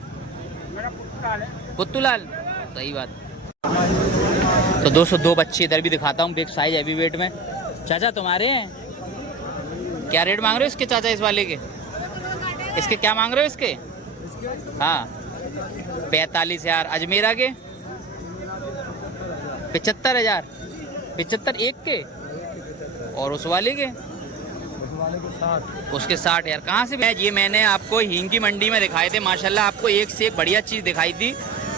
पुत्तूलाल। सही बात। तो दोस्तों 2 बच्चे इधर भी दिखाता हूँ, बिग साइज हैवी वेट में। चाचा तुम्हारे हैं? क्या रेट मांग रहे हो इसके चाचा, इस वाले के? इसके क्या मांग रहे हो इसके? हाँ 45,000। अजमेरा के 75,000। 75 एक के। और उस वाले के? उसके 60 यार। कहाँ से? ये मैंने आपको हींग की मंडी में दिखाए थे माशाल्लाह, आपको एक से एक बढ़िया चीज़ दिखाई थी।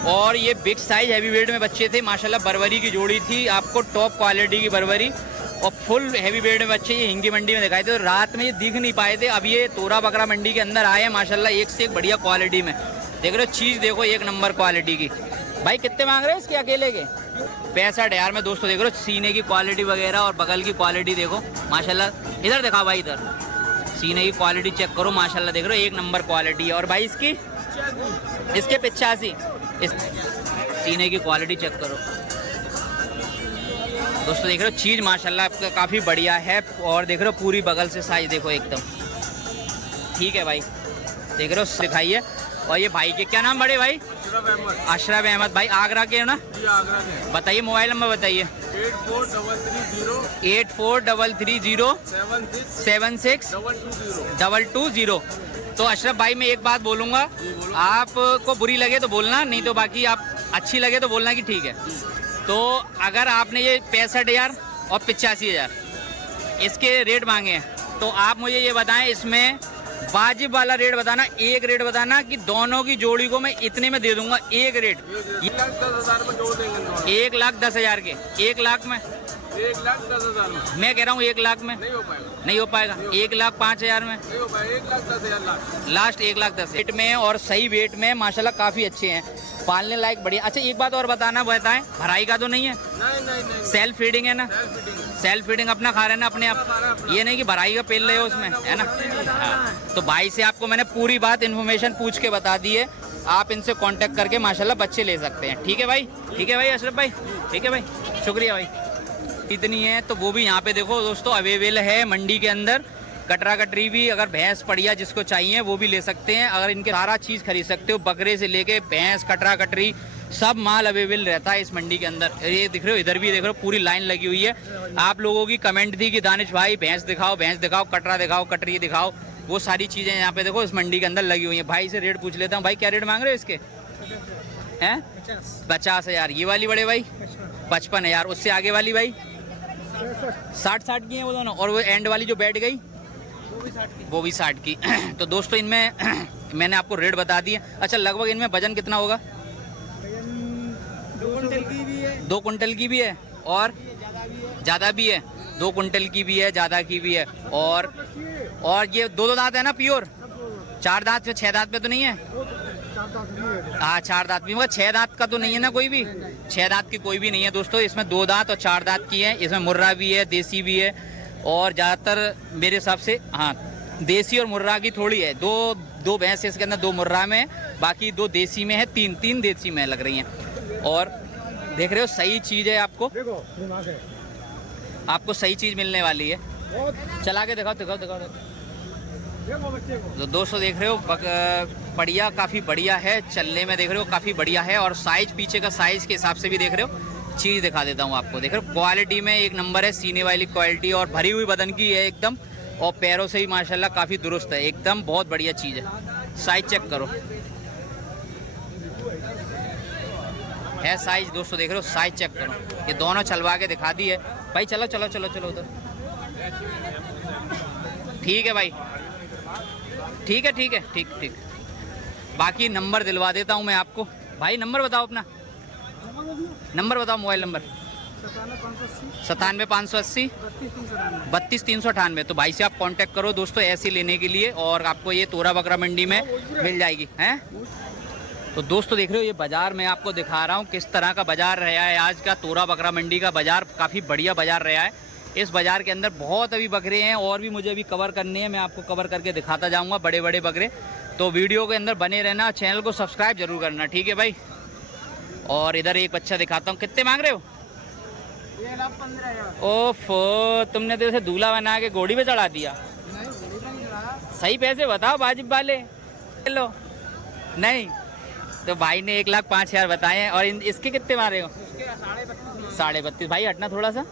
और ये बिग साइज हैवी वेट में बच्चे थे माशाल्लाह, बरबरी की जोड़ी थी, आपको टॉप क्वालिटी की बरबरी और फुल हैवी वेट में बच्चे ये हींग की मंडी में दिखाए थे। तो रात में ये दिख नहीं पाए थे, अब ये तोरा बकरा मंडी के अंदर आए हैं माशाल्लाह, एक से एक बढ़िया क्वालिटी में। देख रहे हो चीज़, देखो एक नंबर क्वालिटी की। भाई कितने मांग रहे हैं इसके अकेले के? 65,000 में दोस्तों। देख रहे हो सीने की क्वालिटी वगैरह और बगल की क्वालिटी देखो माशाल्लाह। इधर दिखाओ भाई, इधर सीने की क्वालिटी चेक करो माशाल्लाह, देख रहे हो एक नंबर क्वालिटी है। और भाई इसकी, इसके 85, इस सीने की क्वालिटी चेक करो दोस्तों, देख रहे हो चीज़ माशाल्लाह आपका काफ़ी बढ़िया है। और देख रहे हो पूरी बगल से साइज देखो एकदम ठीक है भाई, देख रहे हो दिखाइए। और ये भाई के क्या नाम बड़े भाई? अशरफ अहमद भाई, आगरा के हो ना? आगरा के। बताइए मोबाइल नंबर बताइए। 8433076220। तो अशरफ भाई मैं एक बात बोलूँगा, आपको बुरी लगे तो बोलना, नहीं तो बाकी आप अच्छी लगे तो बोलना कि ठीक है। तो अगर आपने ये 65,000 और 85,000 इसके रेट मांगे हैं, तो आप मुझे ये बताएं इसमें वाजिब वाला रेट बताना, एक रेट बताना कि दोनों की जोड़ी को मैं इतने में दे दूंगा, एक रेट। 1,10,000 में जोड़ देंगे। 1,10,000 के? 1 लाख में? 1,10,000 में मैं कह रहा हूँ 1 लाख में नहीं हो पाएगा। नहीं हो पाएगा। 1,05,000 में नहीं हो पाएगा। 1,10,000 लास्ट 1,10,000 वेट में और सही वेट में माशाल्लाह काफ़ी अच्छे हैं, पालने लायक बढ़िया। अच्छा एक बात और बताना, बताएं भराई का तो नहीं है? नहीं। सेल्फ फीडिंग है ना? सेल्फ फीडिंग अपना खा रहे हैं ना अपने आप, ये नहीं कि भराई का पेल रहे हो उसमें, है ना? हाँ। तो भाई से आपको मैंने पूरी बात इन्फॉर्मेशन पूछ के बता दी है, आप इनसे कांटेक्ट करके माशाल्लाह बच्चे ले सकते हैं। ठीक है भाई? ठीक है भाई अशरफ भाई, ठीक है भाई, शुक्रिया भाई। इतनी है तो वो भी यहाँ पे देखो दोस्तों अवेलेबल है मंडी के अंदर। कटरा कटरी भी अगर भैंस बढ़िया जिसको चाहिए वो भी ले सकते हैं, अगर इनके सारा चीज़ खरीद सकते हो, बकरे से लेके भैंस, कटरा कटरी सब माल अवेलेबल रहता है इस मंडी के अंदर। ये दिख रहे हो, इधर भी देख रहे हो पूरी लाइन लगी हुई है। आप लोगों की कमेंट थी कि दानिश भाई भैंस दिखाओ, भैंस दिखाओ, कटरा दिखाओ, कटरी दिखाओ, वो सारी चीज़ें यहाँ पे देखो इस मंडी के अंदर लगी हुई हैं। भाई से रेट पूछ लेता हूँ, भाई क्या रेट मांग रहे हो इसके? हैं 50,000। ये वाली बड़े भाई 55,000। उससे आगे वाली भाई 60 की हैं वो दोनों, और वो एंड वाली जो बैठ गई वो भी 60 की। तो दोस्तों इनमें मैंने आपको रेट बता दिए। अच्छा लगभग इनमें वजन कितना होगा? 2 कुंटल की भी है, 2 कुंटल की भी है और ज़्यादा भी है, 2 कुंटल की भी है, ज़्यादा की भी है। और ये 2 दांत है ना प्योर? 4 दांत पे 6 दांत पे तो नहीं है? हाँ 4 दांत भी, मगर 6 दांत का तो नहीं है ना कोई भी? 6 दांत की कोई भी नहीं है दोस्तों, इसमें 2 दांत और 4 दांत की है। इसमें मुर्रा भी है, देसी भी है, और ज़्यादातर मेरे हिसाब से हाँ देसी और मुर्रा की थोड़ी है। दो भैंस इसके अंदर, 2 मुर्रा में, बाकी 2 देसी में है, 3 देसी में लग रही हैं। और देख रहे हो सही चीज़ है, आपको सही चीज़ मिलने वाली है। चला के दिखाओ। तो दोस्तों देख रहे हो बढ़िया, काफ़ी बढ़िया है, चलने में देख रहे हो काफ़ी बढ़िया है। और साइज पीछे का साइज के हिसाब से भी देख रहे हो, चीज़ दिखा देता हूँ आपको। देख रहे हो क्वालिटी में एक नंबर है, सीने वाली क्वालिटी, और भरी हुई बदन की है एकदम, और पैरों से ही माशाल्लाह काफ़ी दुरुस्त है एकदम, बहुत बढ़िया चीज़ है। साइज चेक करो, है साइज दोस्तों, देख रहे हो साइज चेक करो। ये दोनों चलवा के दिखा दी है भाई। चलो उधर। ठीक है भाई, ठीक है। बाकी नंबर दिलवा देता हूँ मैं आपको। भाई नंबर बताओ अपना, नंबर बताओ, मोबाइल नंबर। 97,580 32,398। तो भाई से आप कांटेक्ट करो दोस्तों ऐसे लेने के लिए, और आपको ये तोरा बकरा मंडी में मिल जाएगी हैं। तो दोस्तों देख रहे हो ये बाज़ार मैं आपको दिखा रहा हूँ किस तरह का बाज़ार रहा है आज का। तोरा बकरा मंडी का बाज़ार काफ़ी बढ़िया बाज़ार रहा है। इस बाज़ार के अंदर बहुत अभी बकरे हैं, और भी मुझे अभी कवर करने हैं, मैं आपको कवर करके दिखाता जाऊँगा बड़े बड़े बकरे। तो वीडियो के अंदर बने रहना, चैनल को सब्सक्राइब जरूर करना, ठीक है भाई। और इधर एक बच्चा दिखाता हूँ। कितने मांग रहे हो? 1,15,000। ओफो, तुमने तो इसे दूल्हा बना के घोड़ी पे चढ़ा दिया। सही पैसे बताओ वाजिब वाले। लो नहीं तो भाई ने 1,05,000 बताए हैं। और इसके कितने मारे हो? 32,500। 32.5। भाई हटना थोड़ा सा।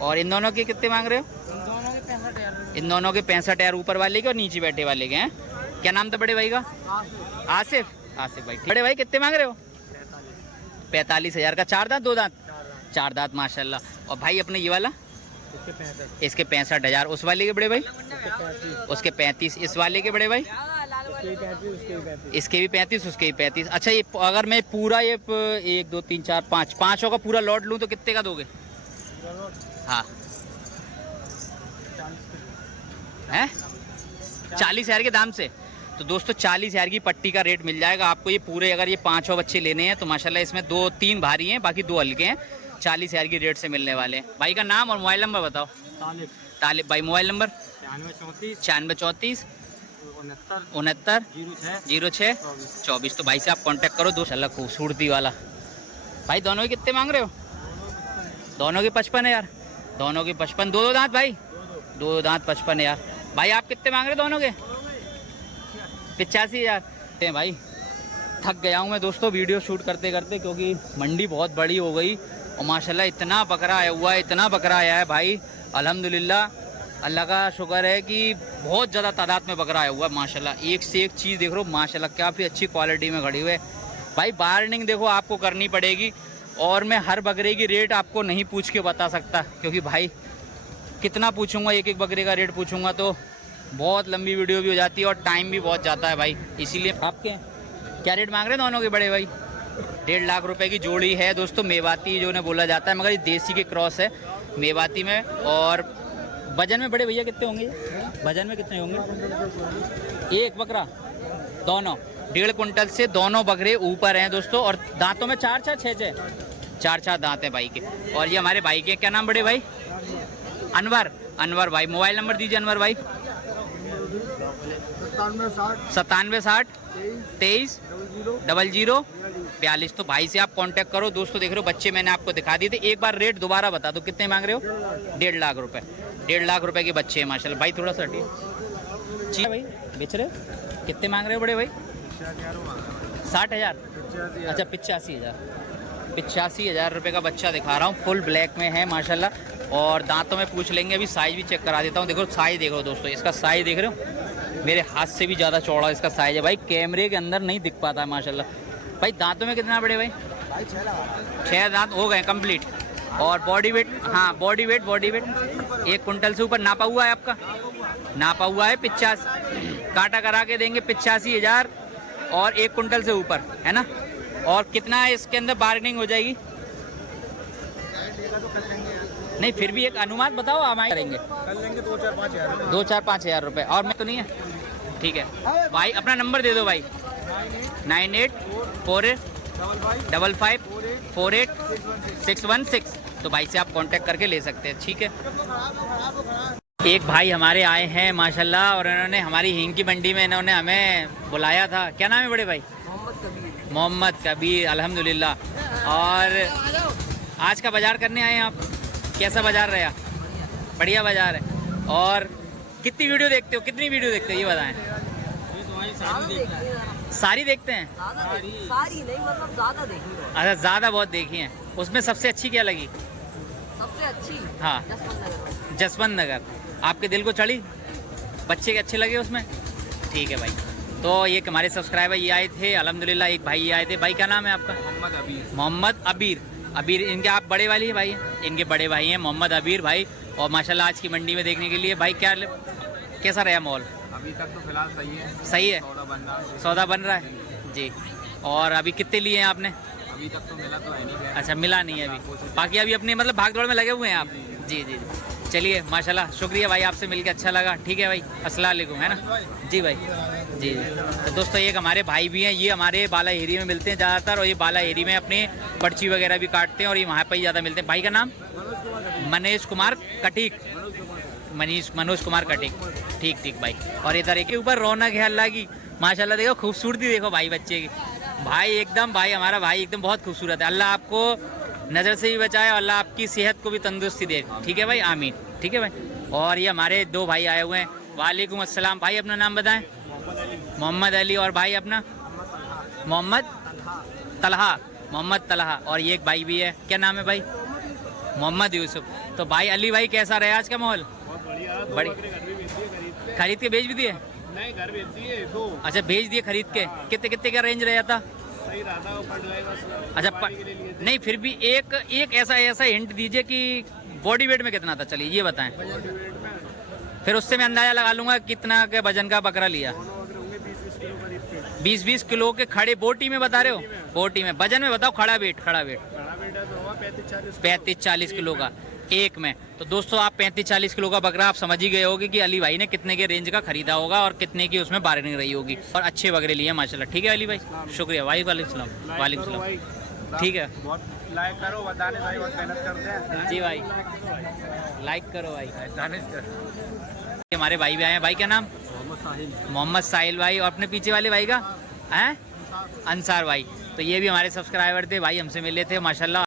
और इन दोनों के कितने मांग रहे हो? दोनों के 65,000। इन दोनों के 65,000 ऊपर वाले के और नीचे बैठे वाले के हैं। क्या नाम था बड़े भाई का? आसिफ। आसिफ भाई। बड़े भाई कितने मांग रहे हो? 45,000 का। 4 दांत 2 दांत? 4 दांत माशाल्लाह। और भाई अपने ये वाला? इसके 65,000। उस वाले के बड़े भाई? उसके 35। इस वाले के बड़े भाई? इसके भी 35, उसके भी 35। अच्छा, ये अगर मैं पूरा ये 1 2 3 4 5 पाँचों का पूरा लॉट लूँ तो कितने का दोगे? हाँ हैं 40,000 के दाम से। तो दोस्तों 40,000 की पट्टी का रेट मिल जाएगा आपको। ये पूरे अगर ये 5 बच्चे लेने हैं तो माशाल्लाह इसमें 2-3 भारी हैं, बाकी 2 हल्के हैं। 40,000 की रेट से मिलने वाले हैं। भाई का नाम और मोबाइल नंबर बताओ। तालिब भाई। Mobile number? 9634 69 06 24। तो भाई से आप कांटेक्ट करो। दो माशाल्लाह खूबसूरती वाला। भाई दोनों के कितने मांग रहे हो? दोनों के 55,000। दोनों के 55। 2 दांत भाई? 2 दांत 55,000। भाई आप कितने मांग रहे हो दोनों के? 85,000। भाई थक गया हूँ मैं दोस्तों वीडियो शूट करते करते, क्योंकि मंडी बहुत बड़ी हो गई और माशाल्लाह इतना बकरा आया हुआ है, इतना बकरा आया है भाई। अल्हम्दुलिल्लाह, अल्लाह का शुक्र है कि बहुत ज़्यादा तादाद में बकरा आया हुआ है माशाल्लाह। एक से एक चीज़ देख रहे हो माशाल्लाह, काफ़ी अच्छी क्वालिटी में खड़ी हुई है भाई। बार्गेनिंग देखो आपको करनी पड़ेगी, और मैं हर बकरे की रेट आपको नहीं पूछ के बता सकता, क्योंकि भाई कितना पूछूंगा, एक एक बकरे का रेट पूछूंगा तो बहुत लंबी वीडियो भी हो जाती है और टाइम भी बहुत जाता है भाई। इसीलिए आपके क्या रेट मांग रहे हैं दोनों के बड़े भाई? 1.5 लाख रुपए की जोड़ी है दोस्तों। मेवाती जो उन्हें बोला जाता है, मगर ये देसी के क्रॉस है मेवाती में। और वजन में बड़े भैया कितने होंगे? वजन में कितने होंगे? एक बकरा दोनों 1.5 कुंटल से दोनों बकरे ऊपर हैं दोस्तों। और दांतों में 4-4 6-6 दांत हैं भाई के। और ये हमारे भाई के क्या नाम बड़े भाई? अनवर। अनवर भाई। मोबाइल नंबर दीजिए अनवर भाई। 97 60 23 00 42। तो भाई से आप कांटेक्ट करो दोस्तों। देख रहे हो बच्चे मैंने आपको दिखा दिए थे। एक बार रेट दोबारा बता दो, कितने मांग रहे हो? 1.5 लाख रुपए। 1.5 लाख रुपए के बच्चे हैं माशाल्लाह। भाई थोड़ा सा हटिए। ठीक है भाई, बेच रहे हो? कितने मांग रहे हो बड़े भाई? 60,000। अच्छा 85,000। 85,000 रुपये का बच्चा दिखा रहा हूँ, फुल ब्लैक में है माशाल्लाह। और दांतों में पूछ लेंगे, अभी साइज़ भी चेक करा देता हूँ। देखो साइज़ देखो दोस्तों, इसका साइज़ देख रहे हो, मेरे हाथ से भी ज़्यादा चौड़ा इसका साइज़ है भाई। कैमरे के अंदर नहीं दिख पाता है माशाल्लाह। भाई दांतों में कितना बड़े भाई? 6 दांत हो गए कंप्लीट। और बॉडी वेट? हाँ बॉडी वेट 1 कुंटल से ऊपर नापा हुआ है आपका? नापा हुआ है 85। काटा करा के देंगे 85,000 और 1 कुंटल से ऊपर है ना। और कितना है इसके अंदर बार्गेनिंग हो जाएगी? नहीं फिर भी एक अनुमान बताओ, हम करेंगे। कर लेंगे 2-4-5 हज़ार रुपये। और मैं तो नहीं है? ठीक है भाई, अपना नंबर दे दो भाई। 98485548 तो भाई से आप कांटेक्ट करके ले सकते हैं। ठीक है। एक भाई हमारे आए हैं माशाल्लाह, और इन्होंने हमारी हींग की मंडी में इन्होंने हमें बुलाया था। क्या नाम है बड़े भाई? मोहम्मद कबीर। अल्हम्दुलिल्लाह। और आज का बाज़ार करने आए हैं आप? कैसा बाज़ार रहा? बढ़िया बाज़ार है। और कितनी वीडियो देखते हो? कितनी वीडियो देखते हो ये बताएं। सारी देखते हैं? सारी नहीं, मतलब ज़्यादा देखी है। अच्छा ज़्यादा बहुत देखी हैं। उसमें सबसे अच्छी क्या लगी? सबसे अच्छी? हाँ जसवंत नगर। आपके दिल को चढ़ी? बच्चे के अच्छे लगे उसमें? ठीक है भाई। तो ये हमारे सब्सक्राइबर ये आए थे अल्हम्दुलिल्लाह। एक भाई ये आए थे। भाई क्या नाम है आपका? मोहम्मद अबीर। अबीर इनके आप बड़े वाली है भाई? इनके बड़े भाई हैं मोहम्मद अबीर भाई। और माशाल्लाह आज की मंडी में देखने के लिए भाई क्या कैसा रहा माहौल? अभी तक तो फिलहाल सही है। सही है, सौदा बन रहा है जी। और अभी कितने लिए हैं आपने? अभी तक तो मिला तो है नहीं। अच्छा मिला नहीं है अभी, बाकी अभी अपनी मतलब भाग दौड़ में लगे हुए हैं आप? जी जी चलिए माशाल्लाह, शुक्रिया भाई, आपसे मिलकर अच्छा लगा। ठीक है भाई, अस्सलाम वालेकुम, है ना जी भाई। जी जी तो दोस्तों एक हमारे भाई भी हैं, ये हमारे बाला एरी में मिलते हैं ज़्यादातर, और ये बाला एरी में अपने पर्ची वगैरह भी काटते हैं, और ये वहाँ पर ही ज़्यादा मिलते हैं। भाई का नाम? मनोज कुमार कटीक। मनोज कुमार कटीक। ठीक ठीक भाई। और इधर एक ऊपर रौनक है अल्लाह की माशाल्लाह। देखो खूबसूरती देखो भाई बच्चे की, भाई एकदम, भाई हमारा भाई एकदम बहुत खूबसूरत है। अल्लाह आपको नज़र से भी बचाए और अल्लाह आपकी सेहत को भी तंदुरुस्ती दे। ठीक है भाई, आमीन। ठीक है भाई। और ये हमारे दो भाई आए हुए हैं। वालेकुम अस्सलाम। भाई अपना नाम बताएं। मोहम्मद अली। और भाई अपना? मोहम्मद तलहा। मोहम्मद तलहा। और ये एक भाई भी है, क्या नाम है भाई? मोहम्मद यूसुफ। तो भाई अली भाई कैसा रहा आज का माहौल? खरीद के बेच भी दिए? नहीं, घर भेज दिए 2। अच्छा, भेज दिए खरीद के। कितने कितने का रेंज रहा था? सही रहा था, वो पड़ जाएगा। अच्छा नहीं, फिर भी एक ऐसा हिंट दीजिए कि बॉडी वेट में कितना था, चलिए ये बताएं, फिर उससे मैं अंदाजा लगा लूंगा कितना के वजन का बकरा लिया। 20-20 किलो के खड़े बोटी में बता रहे हो? बोटी में। वजन में बताओ, खड़ा वेट 35-40 किलो का एक में। तो दोस्तों आप 35-40 किलो का बकरा आप समझ ही गए होगे कि अली भाई ने कितने के रेंज का खरीदा होगा और कितने की उसमें बार्गेनिंग रही होगी, और अच्छे बकरे लिए माशाल्लाह। ठीक है अली भाई, शुक्रिया भाई। वालेकुम सलाम। ठीक है, बहुत लाइक करो, दानिश भाई बहुत मेहनत करते हैं। जी भाई, लाइक करो भाई। दानिश हमारे भाई भी आए हैं। भाई क्या नाम? मोहम्मद साहिल भाई। और अपने पीछे वाले भाई का हैं? अंसार भाई। तो ये भी हमारे सब्सक्राइबर थे भाई, हमसे मिले थे माशाल्लाह।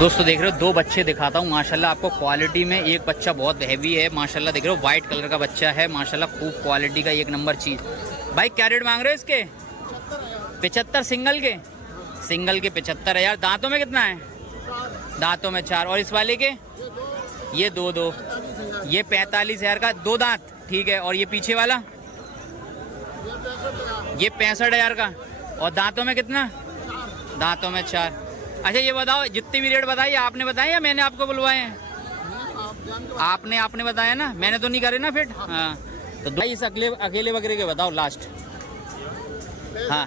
दोस्तों देख रहे हो 2 बच्चे दिखाता हूँ माशाल्लाह आपको क्वालिटी में। एक बच्चा बहुत हैवी है माशाल्लाह, देख रहे हो व्हाइट कलर का बच्चा है माशाल्लाह, खूब क्वालिटी का एक नंबर चीज़। भाई क्या रेट मांग रहे हो इसके? 75 सिंगल के? सिंगल के 75,000। दांतों में कितना है? दांतों में 4। और इस वाले के? ये 2-2। ये 45,000 का 2 दांत, ठीक है। और ये पीछे वाला? ये 65,000 का। और दांतों में कितना? दांतों में 4। अच्छा ये बताओ, जितने भी रेट बताइए आपने बताए या मैंने आपको बुलवाए हैं? आपने बताया ना, मैंने तो नहीं करे ना फिट। हाँ तो भाई इस अकेले बकरे के बताओ लास्ट। हाँ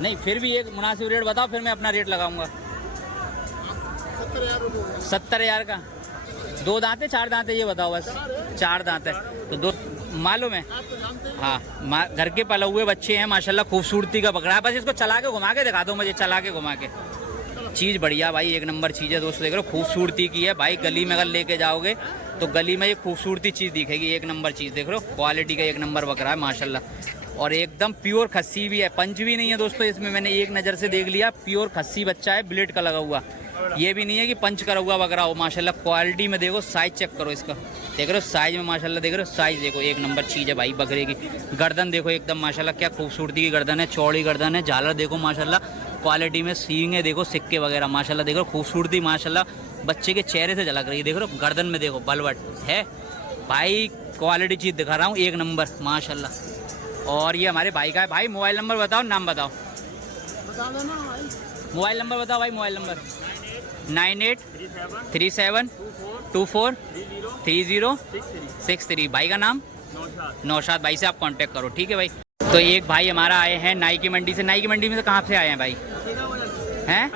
नहीं, फिर भी एक मुनासिब रेट बताओ, फिर मैं अपना रेट लगाऊंगा। 70,000 का। 2 दांत है 4 दांत है ये बताओ बस? 4 दांत है। तो 2 मालूम है? हाँ, घर के पले हुए बच्चे हैं माशाल्लाह, खूबसूरती का बकरा है। बस इसको चला के घुमा के दिखा दो मुझे, चला के घुमा के। चीज़ बढ़िया भाई, एक नंबर चीज़ है दोस्तों। देख रहे हो खूबसूरती की है भाई, गली में अगर लेके जाओगे तो गली में ये खूबसूरती चीज़ दिखेगी, एक नंबर चीज़। देख रहे हो क्वालिटी का एक नंबर बकरा है माशाल्लाह, और एकदम प्योर खस्सी भी है, पंच भी नहीं है दोस्तों इसमें। मैंने एक नज़र से देख लिया, प्योर खस्सी बच्चा है, ब्लेड का लगा हुआ। ये भी नहीं है कि पंच करा हुआ बकरा हो माशाल्लाह। क्वालिटी में देखो, साइज चेक करो इसका, देख रहे हो साइज में माशाल्लाह, देख रहे हो साइज देखो, एक नंबर चीज़ है भाई बकरे की। गर्दन देखो एकदम माशाल्लाह, क्या खूबसूरती की गर्दन है, चौड़ी गर्दन है। झालर देखो माशाल्लाह, क्वालिटी में सींग है देखो, सिक्के वगैरह माशाल्लाह, देखो खूबसूरती माशाल्लाह बच्चे के चेहरे से झलक रही है। देख रहे हो गर्दन में देखो बलवट है भाई, क्वालिटी चीज़ दिखा रहा हूँ एक नंबर माशाल्लाह। और ये हमारे भाई का है। भाई मोबाइल नंबर बताओ, नाम बताओ, मोबाइल नंबर बताओ भाई। Mobile number 9837243063। भाई का नाम? नौशाद। भाई से आप कांटेक्ट करो, ठीक है भाई। तो एक भाई हमारा आए हैं नाई की मंडी से। नाई की मंडी में से कहाँ से आए हैं भाई? हैं?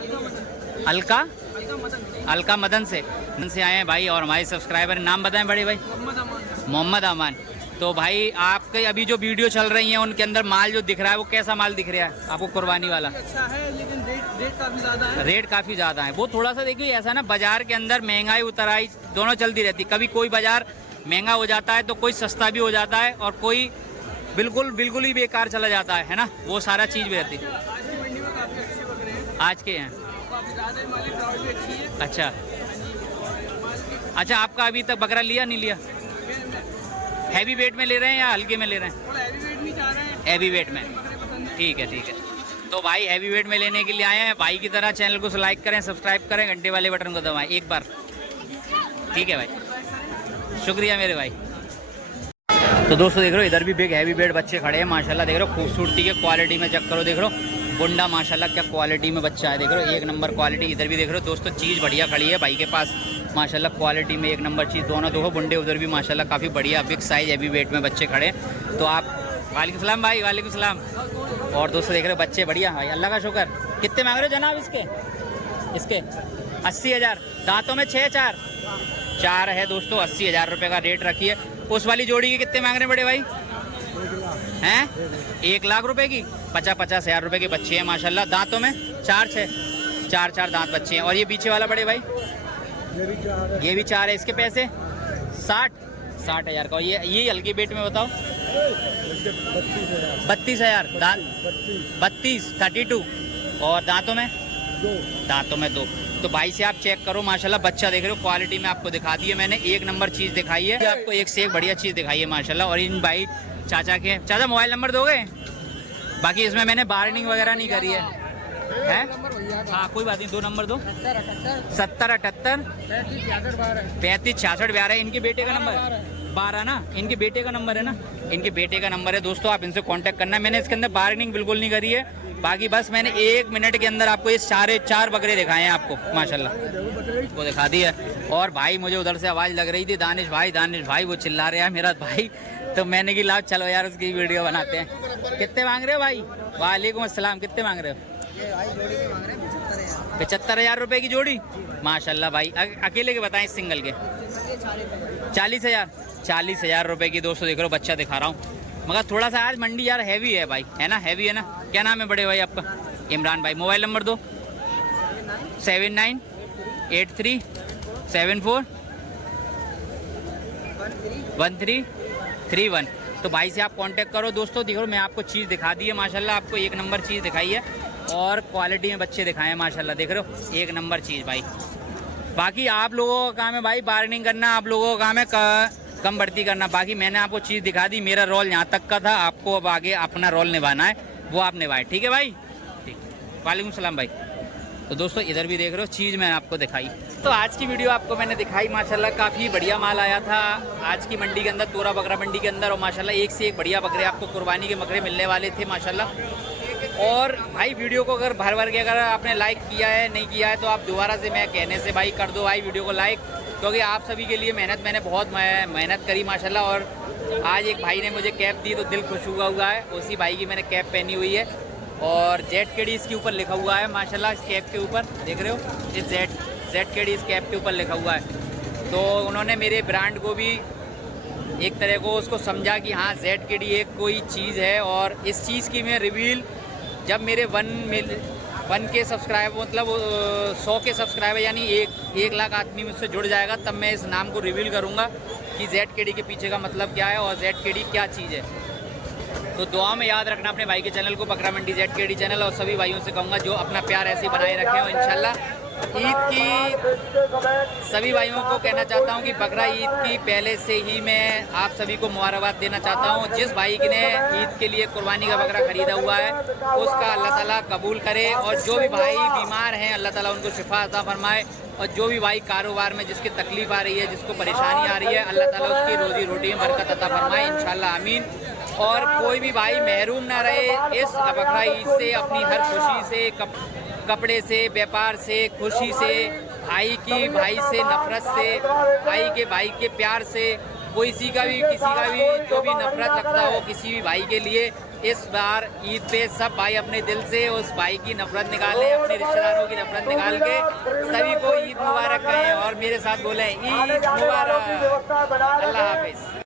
अलका मदन से आए हैं भाई। और हमारे सब्सक्राइबर, नाम बताएं बड़े भाई? मोहम्मद अमान। तो भाई आपके अभी जो वीडियो चल रही हैं उनके अंदर माल जो दिख रहा है वो कैसा माल दिख रहा है आपको? कुर्बानी वाला अच्छा है, लेकिन रेट काफी ज्यादा है। रेट काफ़ी ज़्यादा है। वो थोड़ा सा देखिए ऐसा ना, बाजार के अंदर महंगाई उतराई दोनों चलती रहती। कभी कोई बाजार महंगा हो जाता है तो कोई सस्ता भी हो जाता है, और कोई बिल्कुल ही बेकार चला जाता है ना, वो सारा चीज़ भी रहती है। आज के हैं? अच्छा अच्छा, आपका अभी तक बकरा लिया नहीं लिया? हैवी वेट में ले रहे हैं या हल्के में ले रहे हैं? हैवी वेट में, ठीक है ठीक है। तो भाई हैवी वेट में लेने के लिए आए हैं। भाई की तरह चैनल को लाइक करें, सब्सक्राइब करें, घंटे वाले बटन को दबाएं एक बार, ठीक है भाई, शुक्रिया मेरे भाई। तो दोस्तों देख रहे हो इधर भी बिग हैवी वेट बच्चे खड़े हैं माशाल्लाह, देख रहे हो खूबसूरती के क्वालिटी में चेक करो, देख रहे हो बुंडा माशाल्लाह क्या क्वालिटी में बच्चा है, देख रहे हो एक नंबर क्वालिटी। इधर भी देख रहे हो दोस्तों चीज़ बढ़िया खड़ी है भाई के पास माशाल्लाह, क्वालिटी में एक नंबर चीज़। दोनों दो बुंडे उधर भी माशाल्लाह काफ़ी बढ़िया बिग साइज हैवी वेट में बच्चे खड़े हैं। तो आप, वालेकुम सलाम भाई। वालेकुम सलाम। और दोस्तों देख रहे हो बच्चे बढ़िया भाई, अल्लाह का शुक्र। कितने मांग रहे हो जनाब इसके? 80,000। दांतों में 4 है दोस्तों, 80,000 रुपये का रेट रखी है। उस वाली जोड़ी के कितने मांग रहे हैं बड़े भाई? हैं 1 लाख रुपए की? 50,000 रुपये के बच्चे हैं माशाल्लाह। दांतों में 4 दांत बच्चे हैं। और ये पीछे वाला बड़े भाई? ये भी 4 है। इसके पैसे 60,000 का। ये हल्की वेट में बताओ? 32,000। दांत 32 और दांतों में 2। तो भाई से आप चेक करो माशाल्लाह, बच्चा देख रहे हो क्वालिटी में आपको दिखा दी है मैंने, एक नंबर चीज़ दिखाई है आपको, एक से एक बढ़िया चीज़ दिखाई है माशाल्लाह। और इन भाई चाचा के, चाचा मोबाइल नंबर दोगे? बाकी इसमें मैंने बार्गेनिंग वगैरह नहीं करी है। हाँ कोई बात नहीं, 2 नंबर दो। 70 78 35 66 12। इनके बेटे का नंबर 12 ना, इनके बेटे का नंबर है ना, इनके बेटे का नंबर है दोस्तों, आप इनसे कांटेक्ट करना। मैंने इसके अंदर बार्गेनिंग बिल्कुल नहीं करी है, बाकी बस मैंने 1 मिनट के अंदर आपको ये सारे 4 बकरे दिखाए हैं आपको माशाल्लाह, वो दिखा दिया। और भाई मुझे उधर से आवाज़ लग रही थी दानिश भाई वो चिल्ला रहा है मेरा भाई, तो मैंने कि लाओ चलो यार उसकी वीडियो बनाते हैं। कितने मांग रहे हो भाई? वालेकुम अस्सलाम, कितने मांग रहे हो? 75,000 रुपये की जोड़ी माशाल्लाह भाई। अकेले के बताएं, सिंगल के 40,000, 40,000 रुपये की दोस्तों। देख रहे हो बच्चा दिखा रहा हूँ, मगर थोड़ा सा आज मंडी यार हैवी है भाई, है ना, हैवी है ना। क्या नाम है बड़े भाई आपका? इमरान भाई। मोबाइल नंबर दो। 7983741331। तो भाई से आप कांटेक्ट करो दोस्तों। देखो मैं आपको चीज़ दिखा दी है माशाल्लाह, आपको 1 नंबर चीज़ दिखाई है और क्वालिटी में बच्चे दिखाए हैं माशाल्लाह, देख रहे हो 1 नंबर चीज़ भाई। बाकी आप लोगों का काम है भाई बार्गेनिंग करना, आप लोगों का काम है कम बढ़ती करना। बाकी मैंने आपको चीज़ दिखा दी, मेरा रोल यहाँ तक का था, आपको अब आगे अपना रोल निभाना है, वो आप निभाए, ठीक है भाई? ठीक। वालेकुम सलाम भाई। तो दोस्तों इधर भी देख रहे हो चीज़ मैंने आपको दिखाई। तो आज की वीडियो आपको मैंने दिखाई माशाल्लाह, काफ़ी बढ़िया माल आया था आज की मंडी के अंदर, तोरा बकरा मंडी के अंदर। और माशाल्लाह एक से एक बढ़िया बकरे आपको कुर्बानी के बकरे मिलने वाले थे माशाल्लाह। और भाई वीडियो को अगर भर के अगर आपने लाइक किया है नहीं किया है तो आप दोबारा से मैं कहने से भाई कर दो भाई वीडियो को लाइक, क्योंकि आप सभी के लिए मैंने बहुत मेहनत करी माशाल्लाह। और आज एक भाई ने मुझे कैप दी तो दिल खुश हुआ है, उसी भाई की मैंने कैप पहनी हुई है और ZKD इसके ऊपर लिखा हुआ है माशाल्लाह। इस कैप के ऊपर देख रहे हो, इस ZKD इस कैप के ऊपर लिखा हुआ है। तो उन्होंने मेरे ब्रांड को भी एक तरह को उसको समझा कि हाँ ZKD एक कोई चीज़ है। और इस चीज़ की मैं रिवील जब मेरे 1 के सब्सक्राइबर मतलब 100 के सब्सक्राइबर यानी 1 लाख आदमी मुझसे जुड़ जाएगा, तब मैं इस नाम को रिवील करूँगा कि ZKD के पीछे का मतलब क्या है और ZKD क्या चीज़ है। तो दुआ में याद रखना अपने भाई के चैनल को, बकरा मंडी ZKD चैनल। और सभी भाइयों से कहूँगा जो अपना प्यार ऐसे बनाए रखें। और इंशाल्लाह ईद की सभी भाइयों को कहना चाहता हूँ कि बकरा ईद की पहले से ही मैं आप सभी को मुबारकबाद देना चाहता हूँ। जिस भाई ने ईद के लिए कुर्बानी का बकरा ख़रीदा हुआ है उसका अल्लाह ताला कबूल करे। और जो भी भाई बीमार हैं अल्लाह ताला उनको शिफा अता फरमाए। और जो भी भाई कारोबार में जिसकी तकलीफ़ आ रही है, जिसको परेशानी आ रही है, अल्लाह ताला उसकी रोज़ी रोटी में बरकत अता फरमाए इंशाल्लाह, आमीन। और कोई भी भाई महरूम ना रहे इस बकरा ईद से, अपनी हर खुशी से, कपड़े से, व्यापार से, खुशी से, भाई से नफरत से, भाई के प्यार से, किसी का भी जो भी नफरत रखता हो किसी भी भाई के लिए, इस बार ईद पे सब भाई अपने दिल से उस भाई की नफरत निकालें, अपने रिश्तेदारों की नफरत निकाल के सभी को ईद मुबारक कहें और मेरे साथ बोलें ईद मुबारक। अल्लाह हाफिज़।